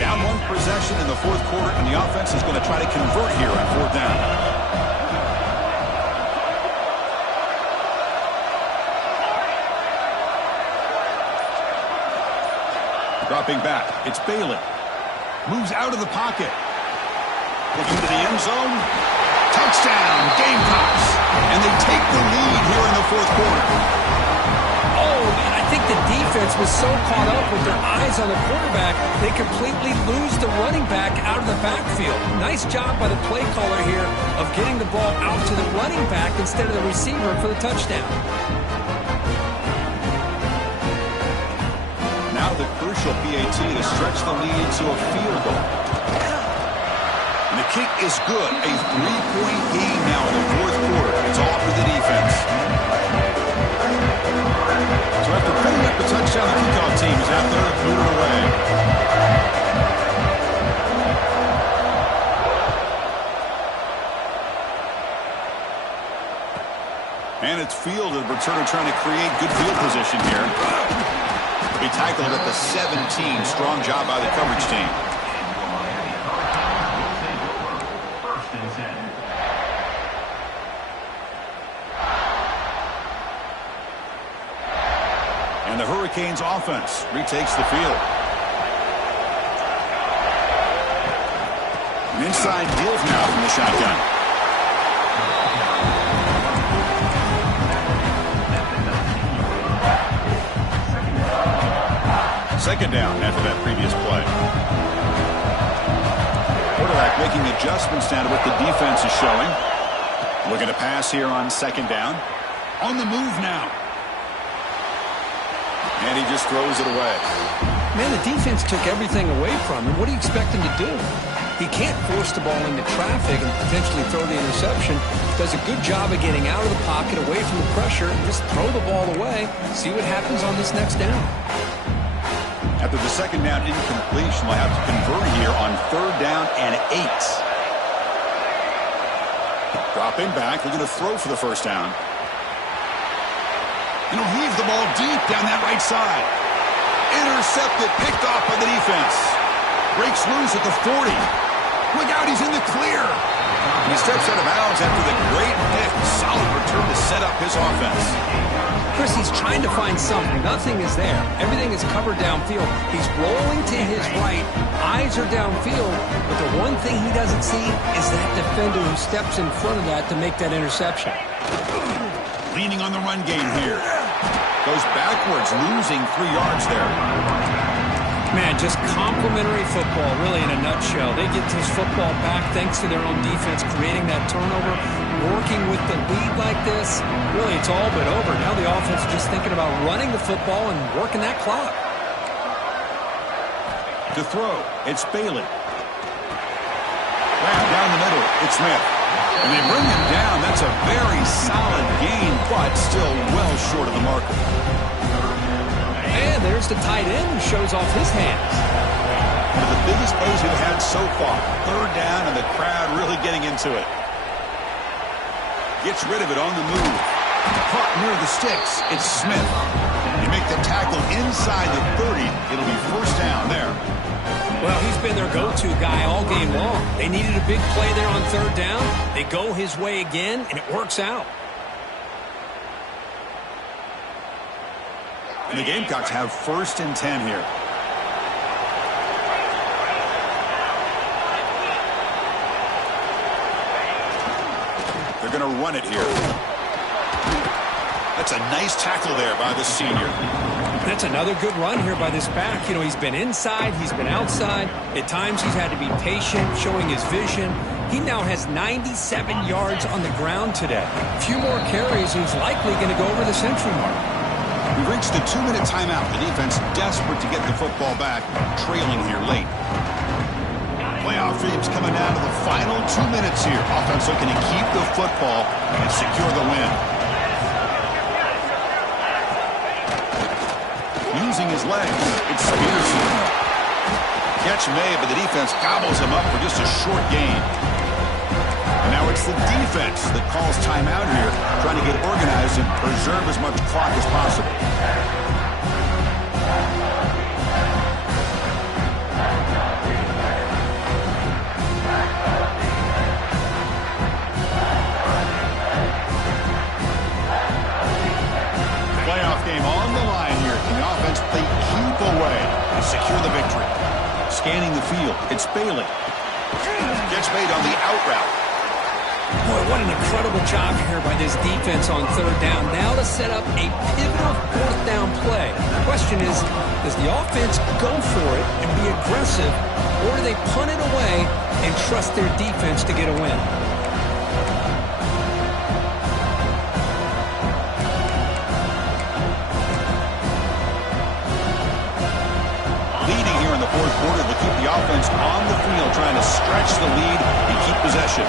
Down 1 possession in the 4th quarter, and the offense is going to try to convert here on 4th down. Dropping back, it's Bailey. Moves out of the pocket. Looking to the end zone. Touchdown, Gamecocks. And they take the lead here in the 4th quarter. was so caught up with their eyes on the quarterback, they completely lose the running back out of the backfield. Nice job by the play caller here of getting the ball out to the running back instead of the receiver for the touchdown. Now the crucial PAT to stretch the lead to a field goal. And the kick is good. A 3-point game now in the fourth quarter. It's all for the defense. So after putting up the touchdown, the kickoff team is out there to boot it away. And it's fielded. Returner trying to create good field position here. He tackled at the 17. Strong job by the coverage team. First and 10. And the Hurricanes offense retakes the field. An inside give now from the shotgun. Second down after that previous play. Quarterback making adjustments now to what the defense is showing. Looking to pass here on second down. On the move now. And he just throws it away. Man, the defense took everything away from him. What do you expect him to do? He can't force the ball into traffic and potentially throw the interception. Does a good job of getting out of the pocket, away from the pressure, and just throw the ball away. See what happens on this next down. After the second down incompletion, they'll have to convert here on third down and 8. Dropping back, looking to throw for the first down. And he'll heave the ball deep down that right side. Intercepted, picked off by the defense. Breaks loose at the 40. Look out, he's in the clear. And he steps out of bounds after the great pick. Solid return to set up his offense. Chris, he's trying to find something. Nothing is there. Everything is covered downfield. He's rolling to his right. Eyes are downfield. But the one thing he doesn't see is that defender who steps in front of that to make that interception. Leaning on the run game here. Goes backwards, losing 3 yards there. Man, just complimentary football, really, in a nutshell. They get this football back thanks to their own defense, creating that turnover, working with the lead like this. Really, it's all but over. Now the offense is just thinking about running the football and working that clock. To throw, it's Bailey. Back down the middle, it's Smith. And they bring him down. That's a very solid gain, but still well short of the marker. And there's the tight end who shows off his hands. One of the biggest plays we've had so far. Third down, and the crowd really getting into it. Gets rid of it on the move. Caught near the sticks. It's Smith. You make the tackle inside the 30. It'll be first down there. Well, he's been their go-to guy all game long. They needed a big play there on third down. They go his way again, and it works out. And the Gamecocks have first and 10 here. They're going to run it here. That's a nice tackle there by the senior. That's another good run here by this back. You know, he's been inside, he's been outside. At times he's had to be patient, showing his vision. He now has 97 yards on the ground today. A few more carries, and he's likely going to go over the century mark. We've reached the 2-minute timeout. The defense desperate to get the football back, trailing here late. Playoff dreams coming down to the final 2 minutes here. Offense looking to keep the football and secure the win. Using his legs, it's Peterson. Catch made, but the defense gobbles him up for just a short gain. And now it's the defense that calls timeout here, trying to get organized and preserve as much clock as possible. Playoff game on the line here. Can the offense play keep away and secure the victory? Scanning the field, it's Bailey. Gets made on the out route. Boy, what an incredible job here by this defense on third down. Now to set up a pivotal fourth down play. The question is, does the offense go for it and be aggressive, or do they punt it away and trust their defense to get a win? Leading here in the fourth quarter to keep the offense on the field, trying to stretch the lead and keep possession.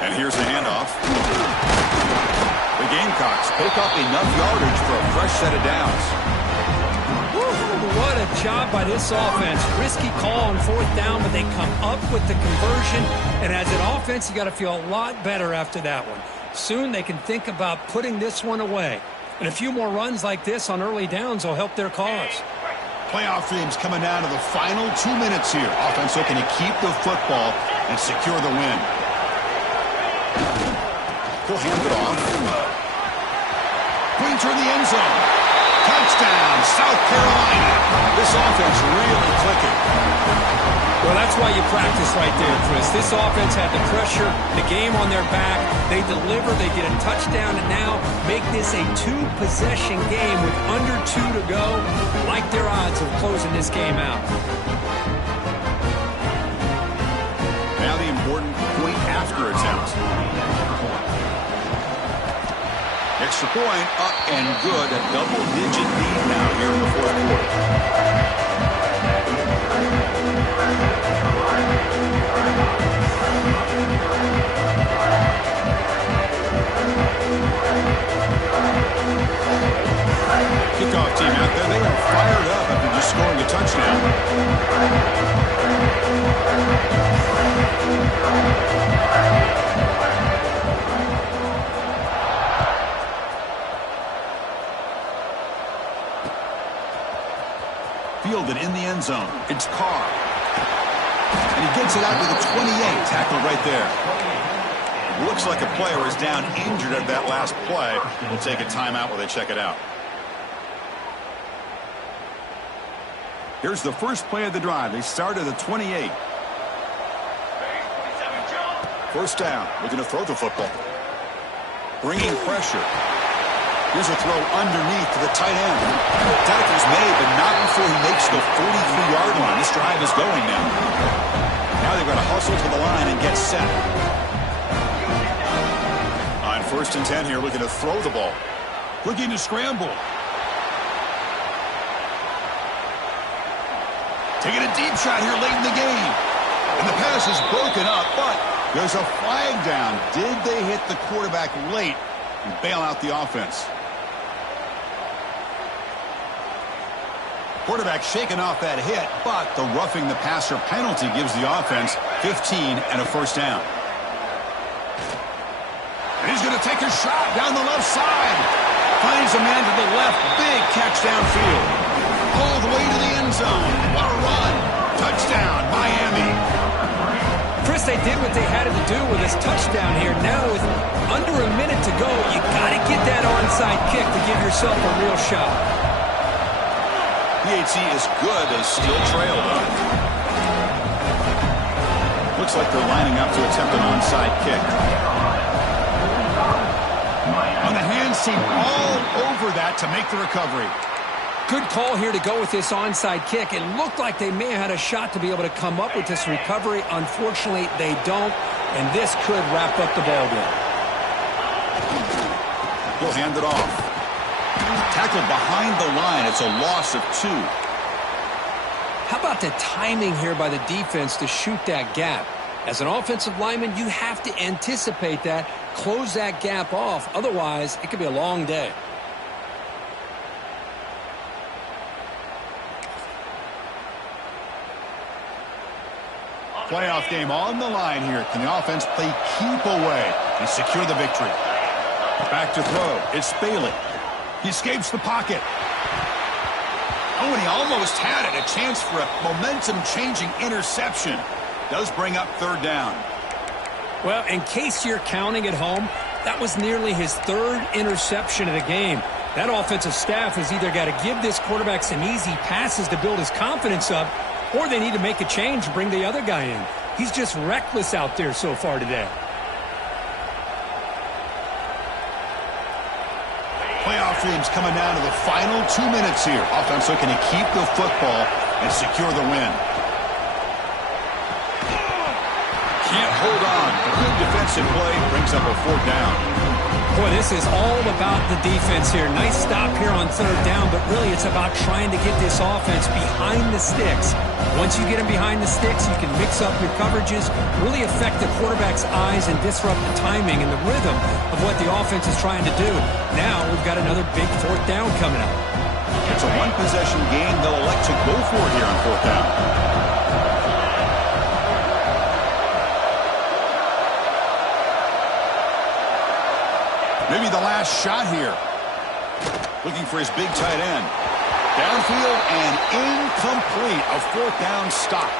And here's the handoff. The Gamecocks pick up enough yardage for a fresh set of downs. What a job by this offense. Risky call on fourth down, but they come up with the conversion. And as an offense, you got to feel a lot better after that one. Soon they can think about putting this one away. And a few more runs like this on early downs will help their cause. Playoff games coming down to the final 2 minutes here. Offense looking to keep the football and secure the win. He'll hand it off. Pointer in the end zone. Touchdown, South Carolina. This offense really clicking. Well, that's why you practice right there, Chris. This offense had the pressure, the game on their back. They deliver, they get a touchdown, and now make this a two-possession game with under 2 to go. Like their odds of closing this game out. Now the important point after attempt. Extra point up and good. A double-digit lead now here in the fourth quarter. Kickoff team out there. They are fired up after just scoring a touchdown. Fielded in the end zone. It's Carr. And he gets it out to the 28. Tackled right there. Looks like a player is down injured at that last play. We'll take a timeout while they check it out. Here's the first play of the drive. They start at the 28. First down. Looking to throw the football. Bringing pressure. Here's a throw underneath to the tight end. Tackle's made, but not before he makes the 43-yard line. This drive is going now. Now they've got to hustle to the line and get set. On 1st and 10 here, looking to throw the ball. Looking to scramble. Taking a deep shot here late in the game. And the pass is broken up, but there's a flag down. Did they hit the quarterback late and bail out the offense? Quarterback shaking off that hit, but the roughing the passer penalty gives the offense 15 and a first down. And he's going to take a shot down the left side. Finds a man to the left. Big catch downfield. All the way to the end zone. What a run. Touchdown, Miami. Chris, they did what they had to do with this touchdown here. Now with under a minute to go, you got to get that onside kick to give yourself a real shot. PHC is good. They still trail, though. Looks like they're lining up to attempt an onside kick. On the hands team all over that to make the recovery. Good call here to go with this onside kick. It looked like they may have had a shot to be able to come up with this recovery. Unfortunately, they don't, and this could wrap up the ball game. He'll hand it off. Tackled behind the line. It's a loss of 2. How about the timing here by the defense to shoot that gap? As an offensive lineman, you have to anticipate that, close that gap off. Otherwise, it could be a long day. Playoff game on the line here. Can the offense play keep away and secure the victory? Back to throw. It's Bailey. He escapes the pocket. Oh, and he almost had it. A chance for a momentum-changing interception. Does bring up third down. Well, in case you're counting at home, That was nearly his third interception of the game. That offensive staff has either got to give this quarterback some easy passes to build his confidence up, or they need to make a change and bring the other guy in. He's just reckless out there so far today. Playoff dreams coming down to the final 2 minutes here. Offense looking to keep the football and secure the win. Can't hold on. A good defensive play brings up a 4th down. Boy, this is all about the defense here. Nice stop here on 3rd down, but really it's about trying to get this offense behind the sticks. Once you get them behind the sticks, you can mix up your coverages, really affect the quarterback's eyes and disrupt the timing and the rhythm of what the offense is trying to do. Now we've got another big 4th down coming up. It's a one-possession game. They'll elect to go for it here on 4th down. Maybe the last shot here. Looking for his big tight end. Downfield and incomplete. A 4th down stop.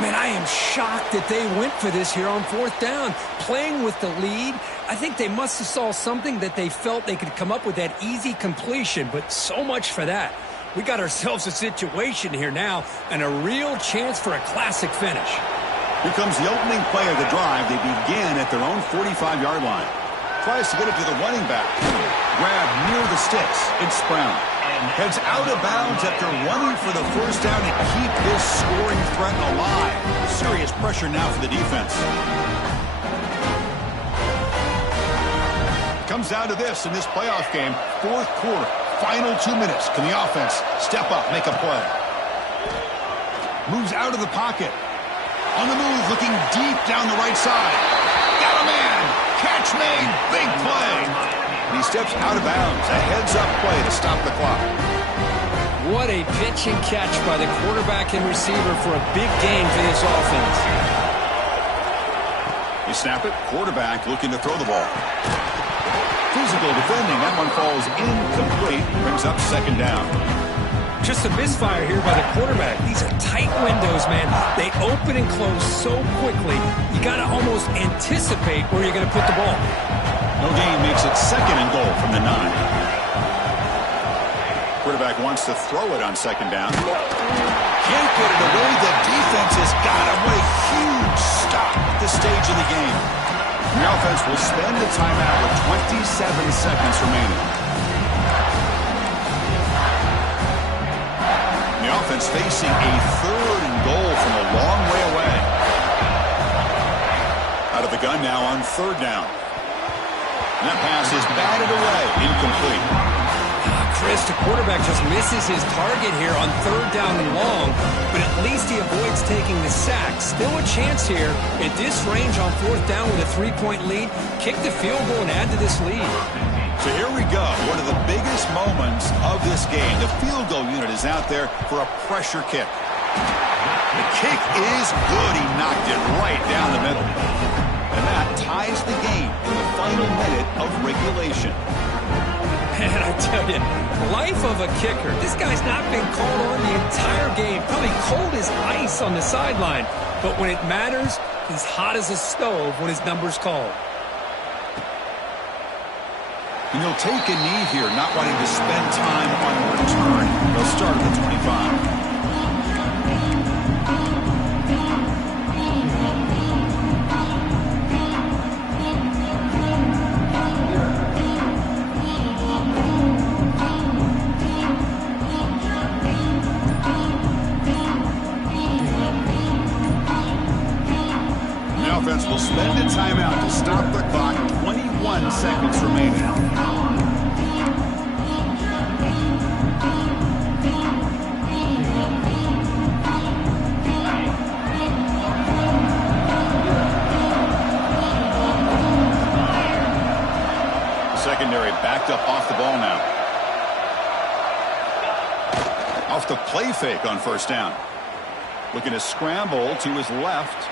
Man, I am shocked that they went for this here on 4th down. Playing with the lead, I think they must have saw something that they felt they could come up with that easy completion, but so much for that. We got ourselves a situation here now and a real chance for a classic finish. Here comes the opening play of the drive. They begin at their own 45-yard line. Tries to get it to the running back. Grab near the sticks. It's Brown. Heads out of bounds after running for the 1st down to keep this scoring threat alive. Serious pressure now for the defense. Comes down to this in this playoff game. 4th quarter. Final 2 minutes. Can the offense step up, make a play? Moves out of the pocket. On the move, looking deep down the right side. Got a man. Catch made. Big play. And he steps out of bounds. A heads-up play to stop the clock. What a pitch and catch by the quarterback and receiver for a big gain for this offense. You snap it. Quarterback looking to throw the ball. Physical defending. That one falls incomplete. Brings up 2nd down. Just a misfire here by the quarterback. These are tight windows, man. They open and close so quickly. You got to almost anticipate where you're going to put the ball. No gain makes it 2nd and goal from the 9. Quarterback wants to throw it on 2nd down. Can't get it away. The defense has got him. What a huge stop at this stage of the game. The offense will spend the timeout with 27 seconds remaining. The offense facing a 3rd and goal from a long way away. Out of the gun now on 3rd down. And that pass is batted away, incomplete. Chris, the quarterback just misses his target here on 3rd down and long, but at least he avoids taking the sack. Still a chance here at this range on 4th down with a 3-point lead. Kick the field goal and add to this lead. So here we go. One of the biggest moments of this game. The field goal unit is out there for a pressure kick. The kick is good. He knocked it right down the middle. And that ties the game in the final minute of regulation. And I tell you, life of a kicker. This guy's not been called on the entire game. Probably cold as ice on the sideline. But when it matters, he's hot as a stove when his number's called. And he'll take a knee here, not wanting to spend time on return. They'll start at the 25. Will spend a timeout to stop the clock. 21 seconds remaining. Secondary backed up off the ball now. Off the play fake on 1st down. Looking to scramble to his left.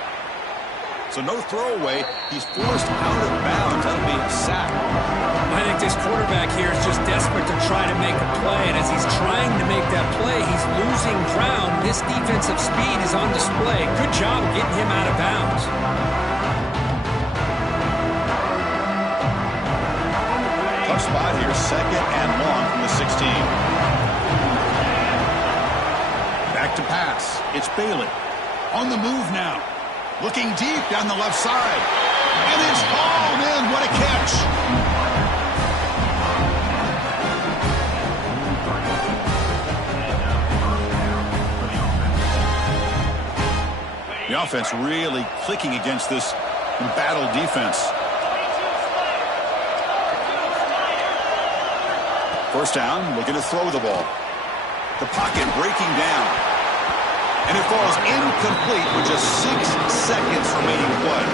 So no throwaway. He's forced out of bounds. That'll be a sack. I think this quarterback here is just desperate to try to make a play. And as he's trying to make that play, he's losing ground. This defensive speed is on display. Good job getting him out of bounds. spot here, 2nd and long from the 16. Back to pass. It's Bailey. On the move now. Looking deep down the left side. And it's hauled in. What a catch. The offense really clicking against this embattled defense. First down, looking to throw the ball. The pocket breaking down. And it falls incomplete with just 6 seconds remaining to play.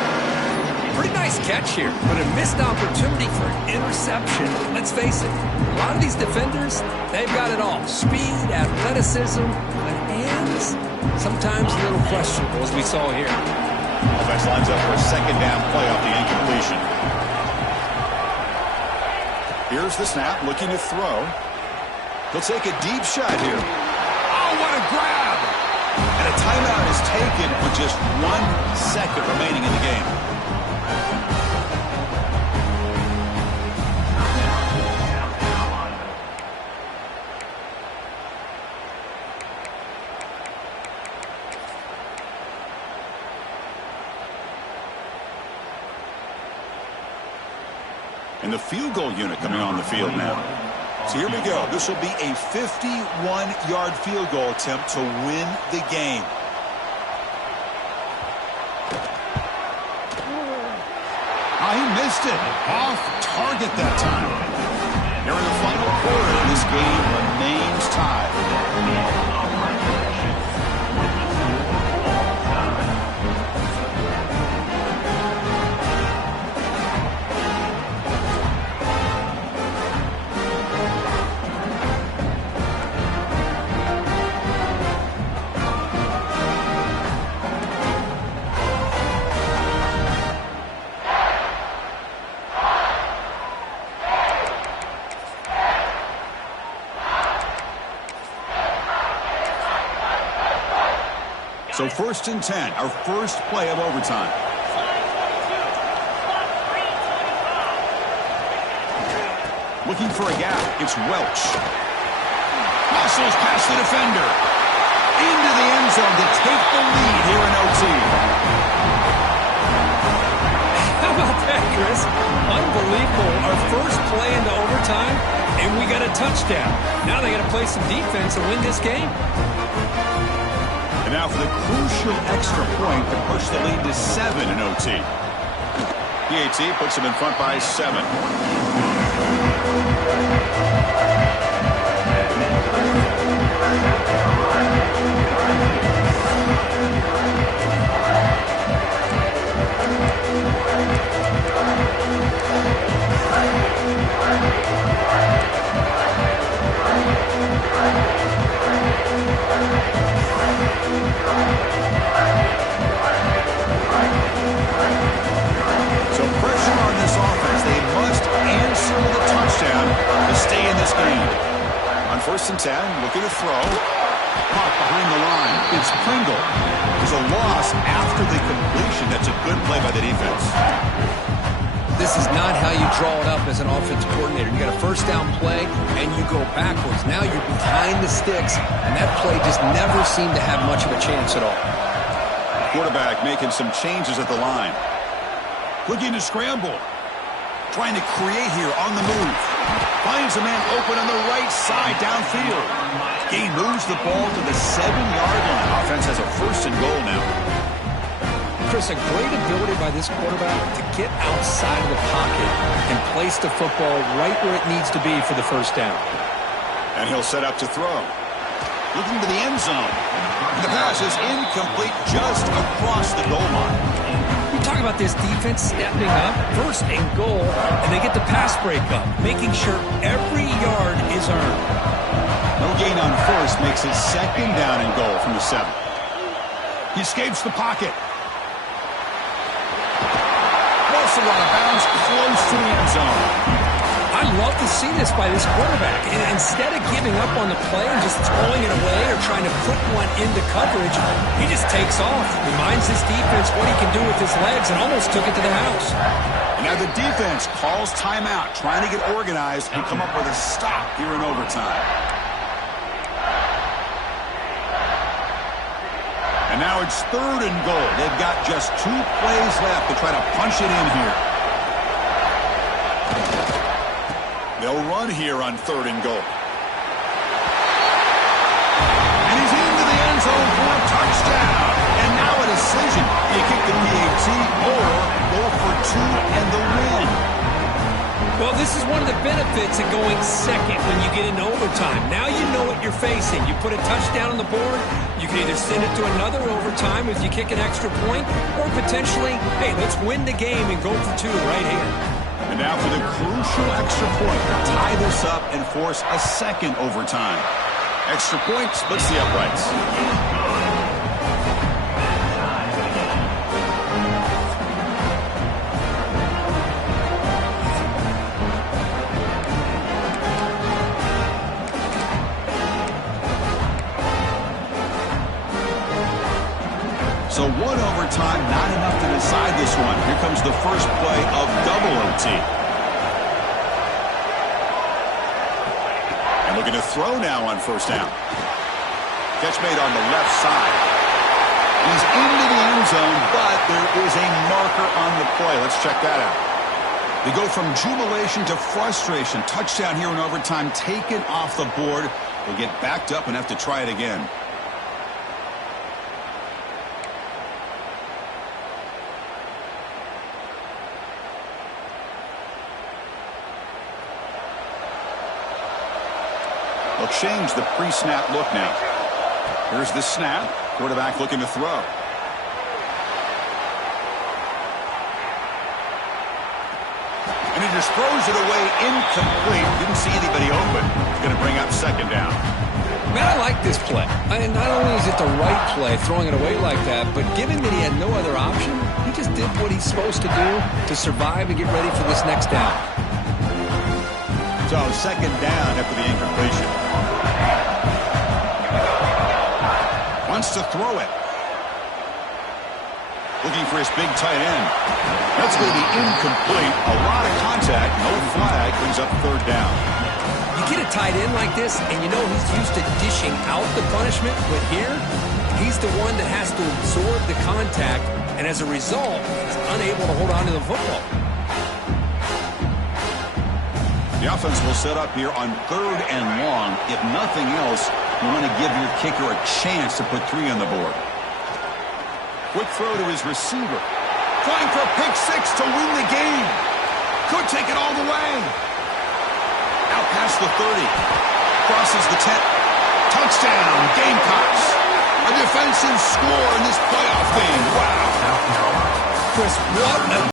Pretty nice catch here, but a missed opportunity for an interception. Let's face it, a lot of these defenders, they've got it all. Speed, athleticism, but hands, sometimes a little questionable, as we saw here. Offense lines up for a 2nd down play off the incompletion. Here's the snap, looking to throw. He'll take a deep shot here. Oh, what a grab! And a timeout is taken with just 1 second remaining in the game. And the field goal unit coming on the field now. So here we go. This will be a 51-yard field goal attempt to win the game. Oh, he missed it. Off target that time. Here in the final quarter, this game remains tied. So 1st and 10, our first play of overtime. Looking for a gap, it's Welch. Muscles past the defender. Into the end zone to take the lead here in OT. How about that, Chris? Unbelievable. Our first play into overtime, and we got a touchdown. Now they got to play some defense and win this game. And now for the crucial extra point to push the lead to 7 in OT. PAT puts them in front by 7. So pressure on this offense. They must answer with a touchdown to stay in this game. On 1st and 10, looking to throw. Caught behind the line. It's Pringle. There's a loss after the completion. That's a good play by the defense. This is not how you draw it up as an offensive coordinator. You got a 1st down play, and you go backwards. Now you're behind the sticks, and that play just never seemed to have much of a chance at all. Quarterback making some changes at the line. Looking to scramble. Trying to create here on the move. Finds a man open on the right side downfield. He moves the ball to the 7-yard line. Offense has a 1st and goal now. Chris, a great ability by this quarterback to get outside of the pocket and place the football right where it needs to be for the 1st down. And he'll set up to throw. Looking to the end zone. The pass is incomplete just across the goal line. You talk about this defense stepping up, 1st and goal, and they get the pass break up, making sure every yard is earned. No gain on 1st makes it 2nd down and goal from the 7. He escapes the pocket. Muscle out of bounds close to the end zone. I love to see this by this quarterback. And instead of giving up on the play and just throwing it away or trying to put one into coverage, he just takes off, reminds his defense what he can do with his legs, and almost took it to the house. And now the defense calls timeout, trying to get organized and come up with a stop here in overtime. And now it's 3rd and goal. They've got just 2 plays left to try to punch it in here. They'll run here on 3rd and goal. And he's into the end zone for a touchdown. And now a decision. Do you kick the PAT or go for 2 and the win? Well, this is one of the benefits of going second when you get into overtime. Now you know what you're facing. You put a touchdown on the board, you can either send it to another overtime if you kick an extra point, or potentially, hey, let's win the game and go for 2 right here. And now for the crucial extra point to tie this up and force a second overtime. Extra point splits the uprights. So 1 overtime, not enough to decide this one. Here comes the first play of double OT. And looking to throw now on 1st down. Catch made on the left side. He's into the end zone, but there is a marker on the play. Let's check that out. They go from jubilation to frustration. Touchdown here in overtime, taken off the board. They'll get backed up and have to try it again. They'll change the pre-snap look now. Here's the snap. Quarterback looking to throw. And he just throws it away incomplete. Didn't see anybody open. It's going to bring up 2nd down. Man, I like this play. And not only is it the right play, throwing it away like that, but given that he had no other option, he just did what he's supposed to do to survive and get ready for this next down. So 2nd down after the incompletion. Wants to throw it. Looking for his big tight end. That's going to be incomplete. A lot of contact. No flag. Brings up 3rd down. You get a tight end like this, and you know he's used to dishing out the punishment, but here, he's the one that has to absorb the contact, and as a result, he's unable to hold on to the football. The offense will set up here on 3rd and long. If nothing else, you want to give your kicker a chance to put 3 on the board. Quick throw to his receiver. Trying for a pick 6 to win the game. Could take it all the way. Out past the 30. Crosses the 10. Touchdown, Gamecocks. A defensive score in this playoff game. Wow. Chris, what a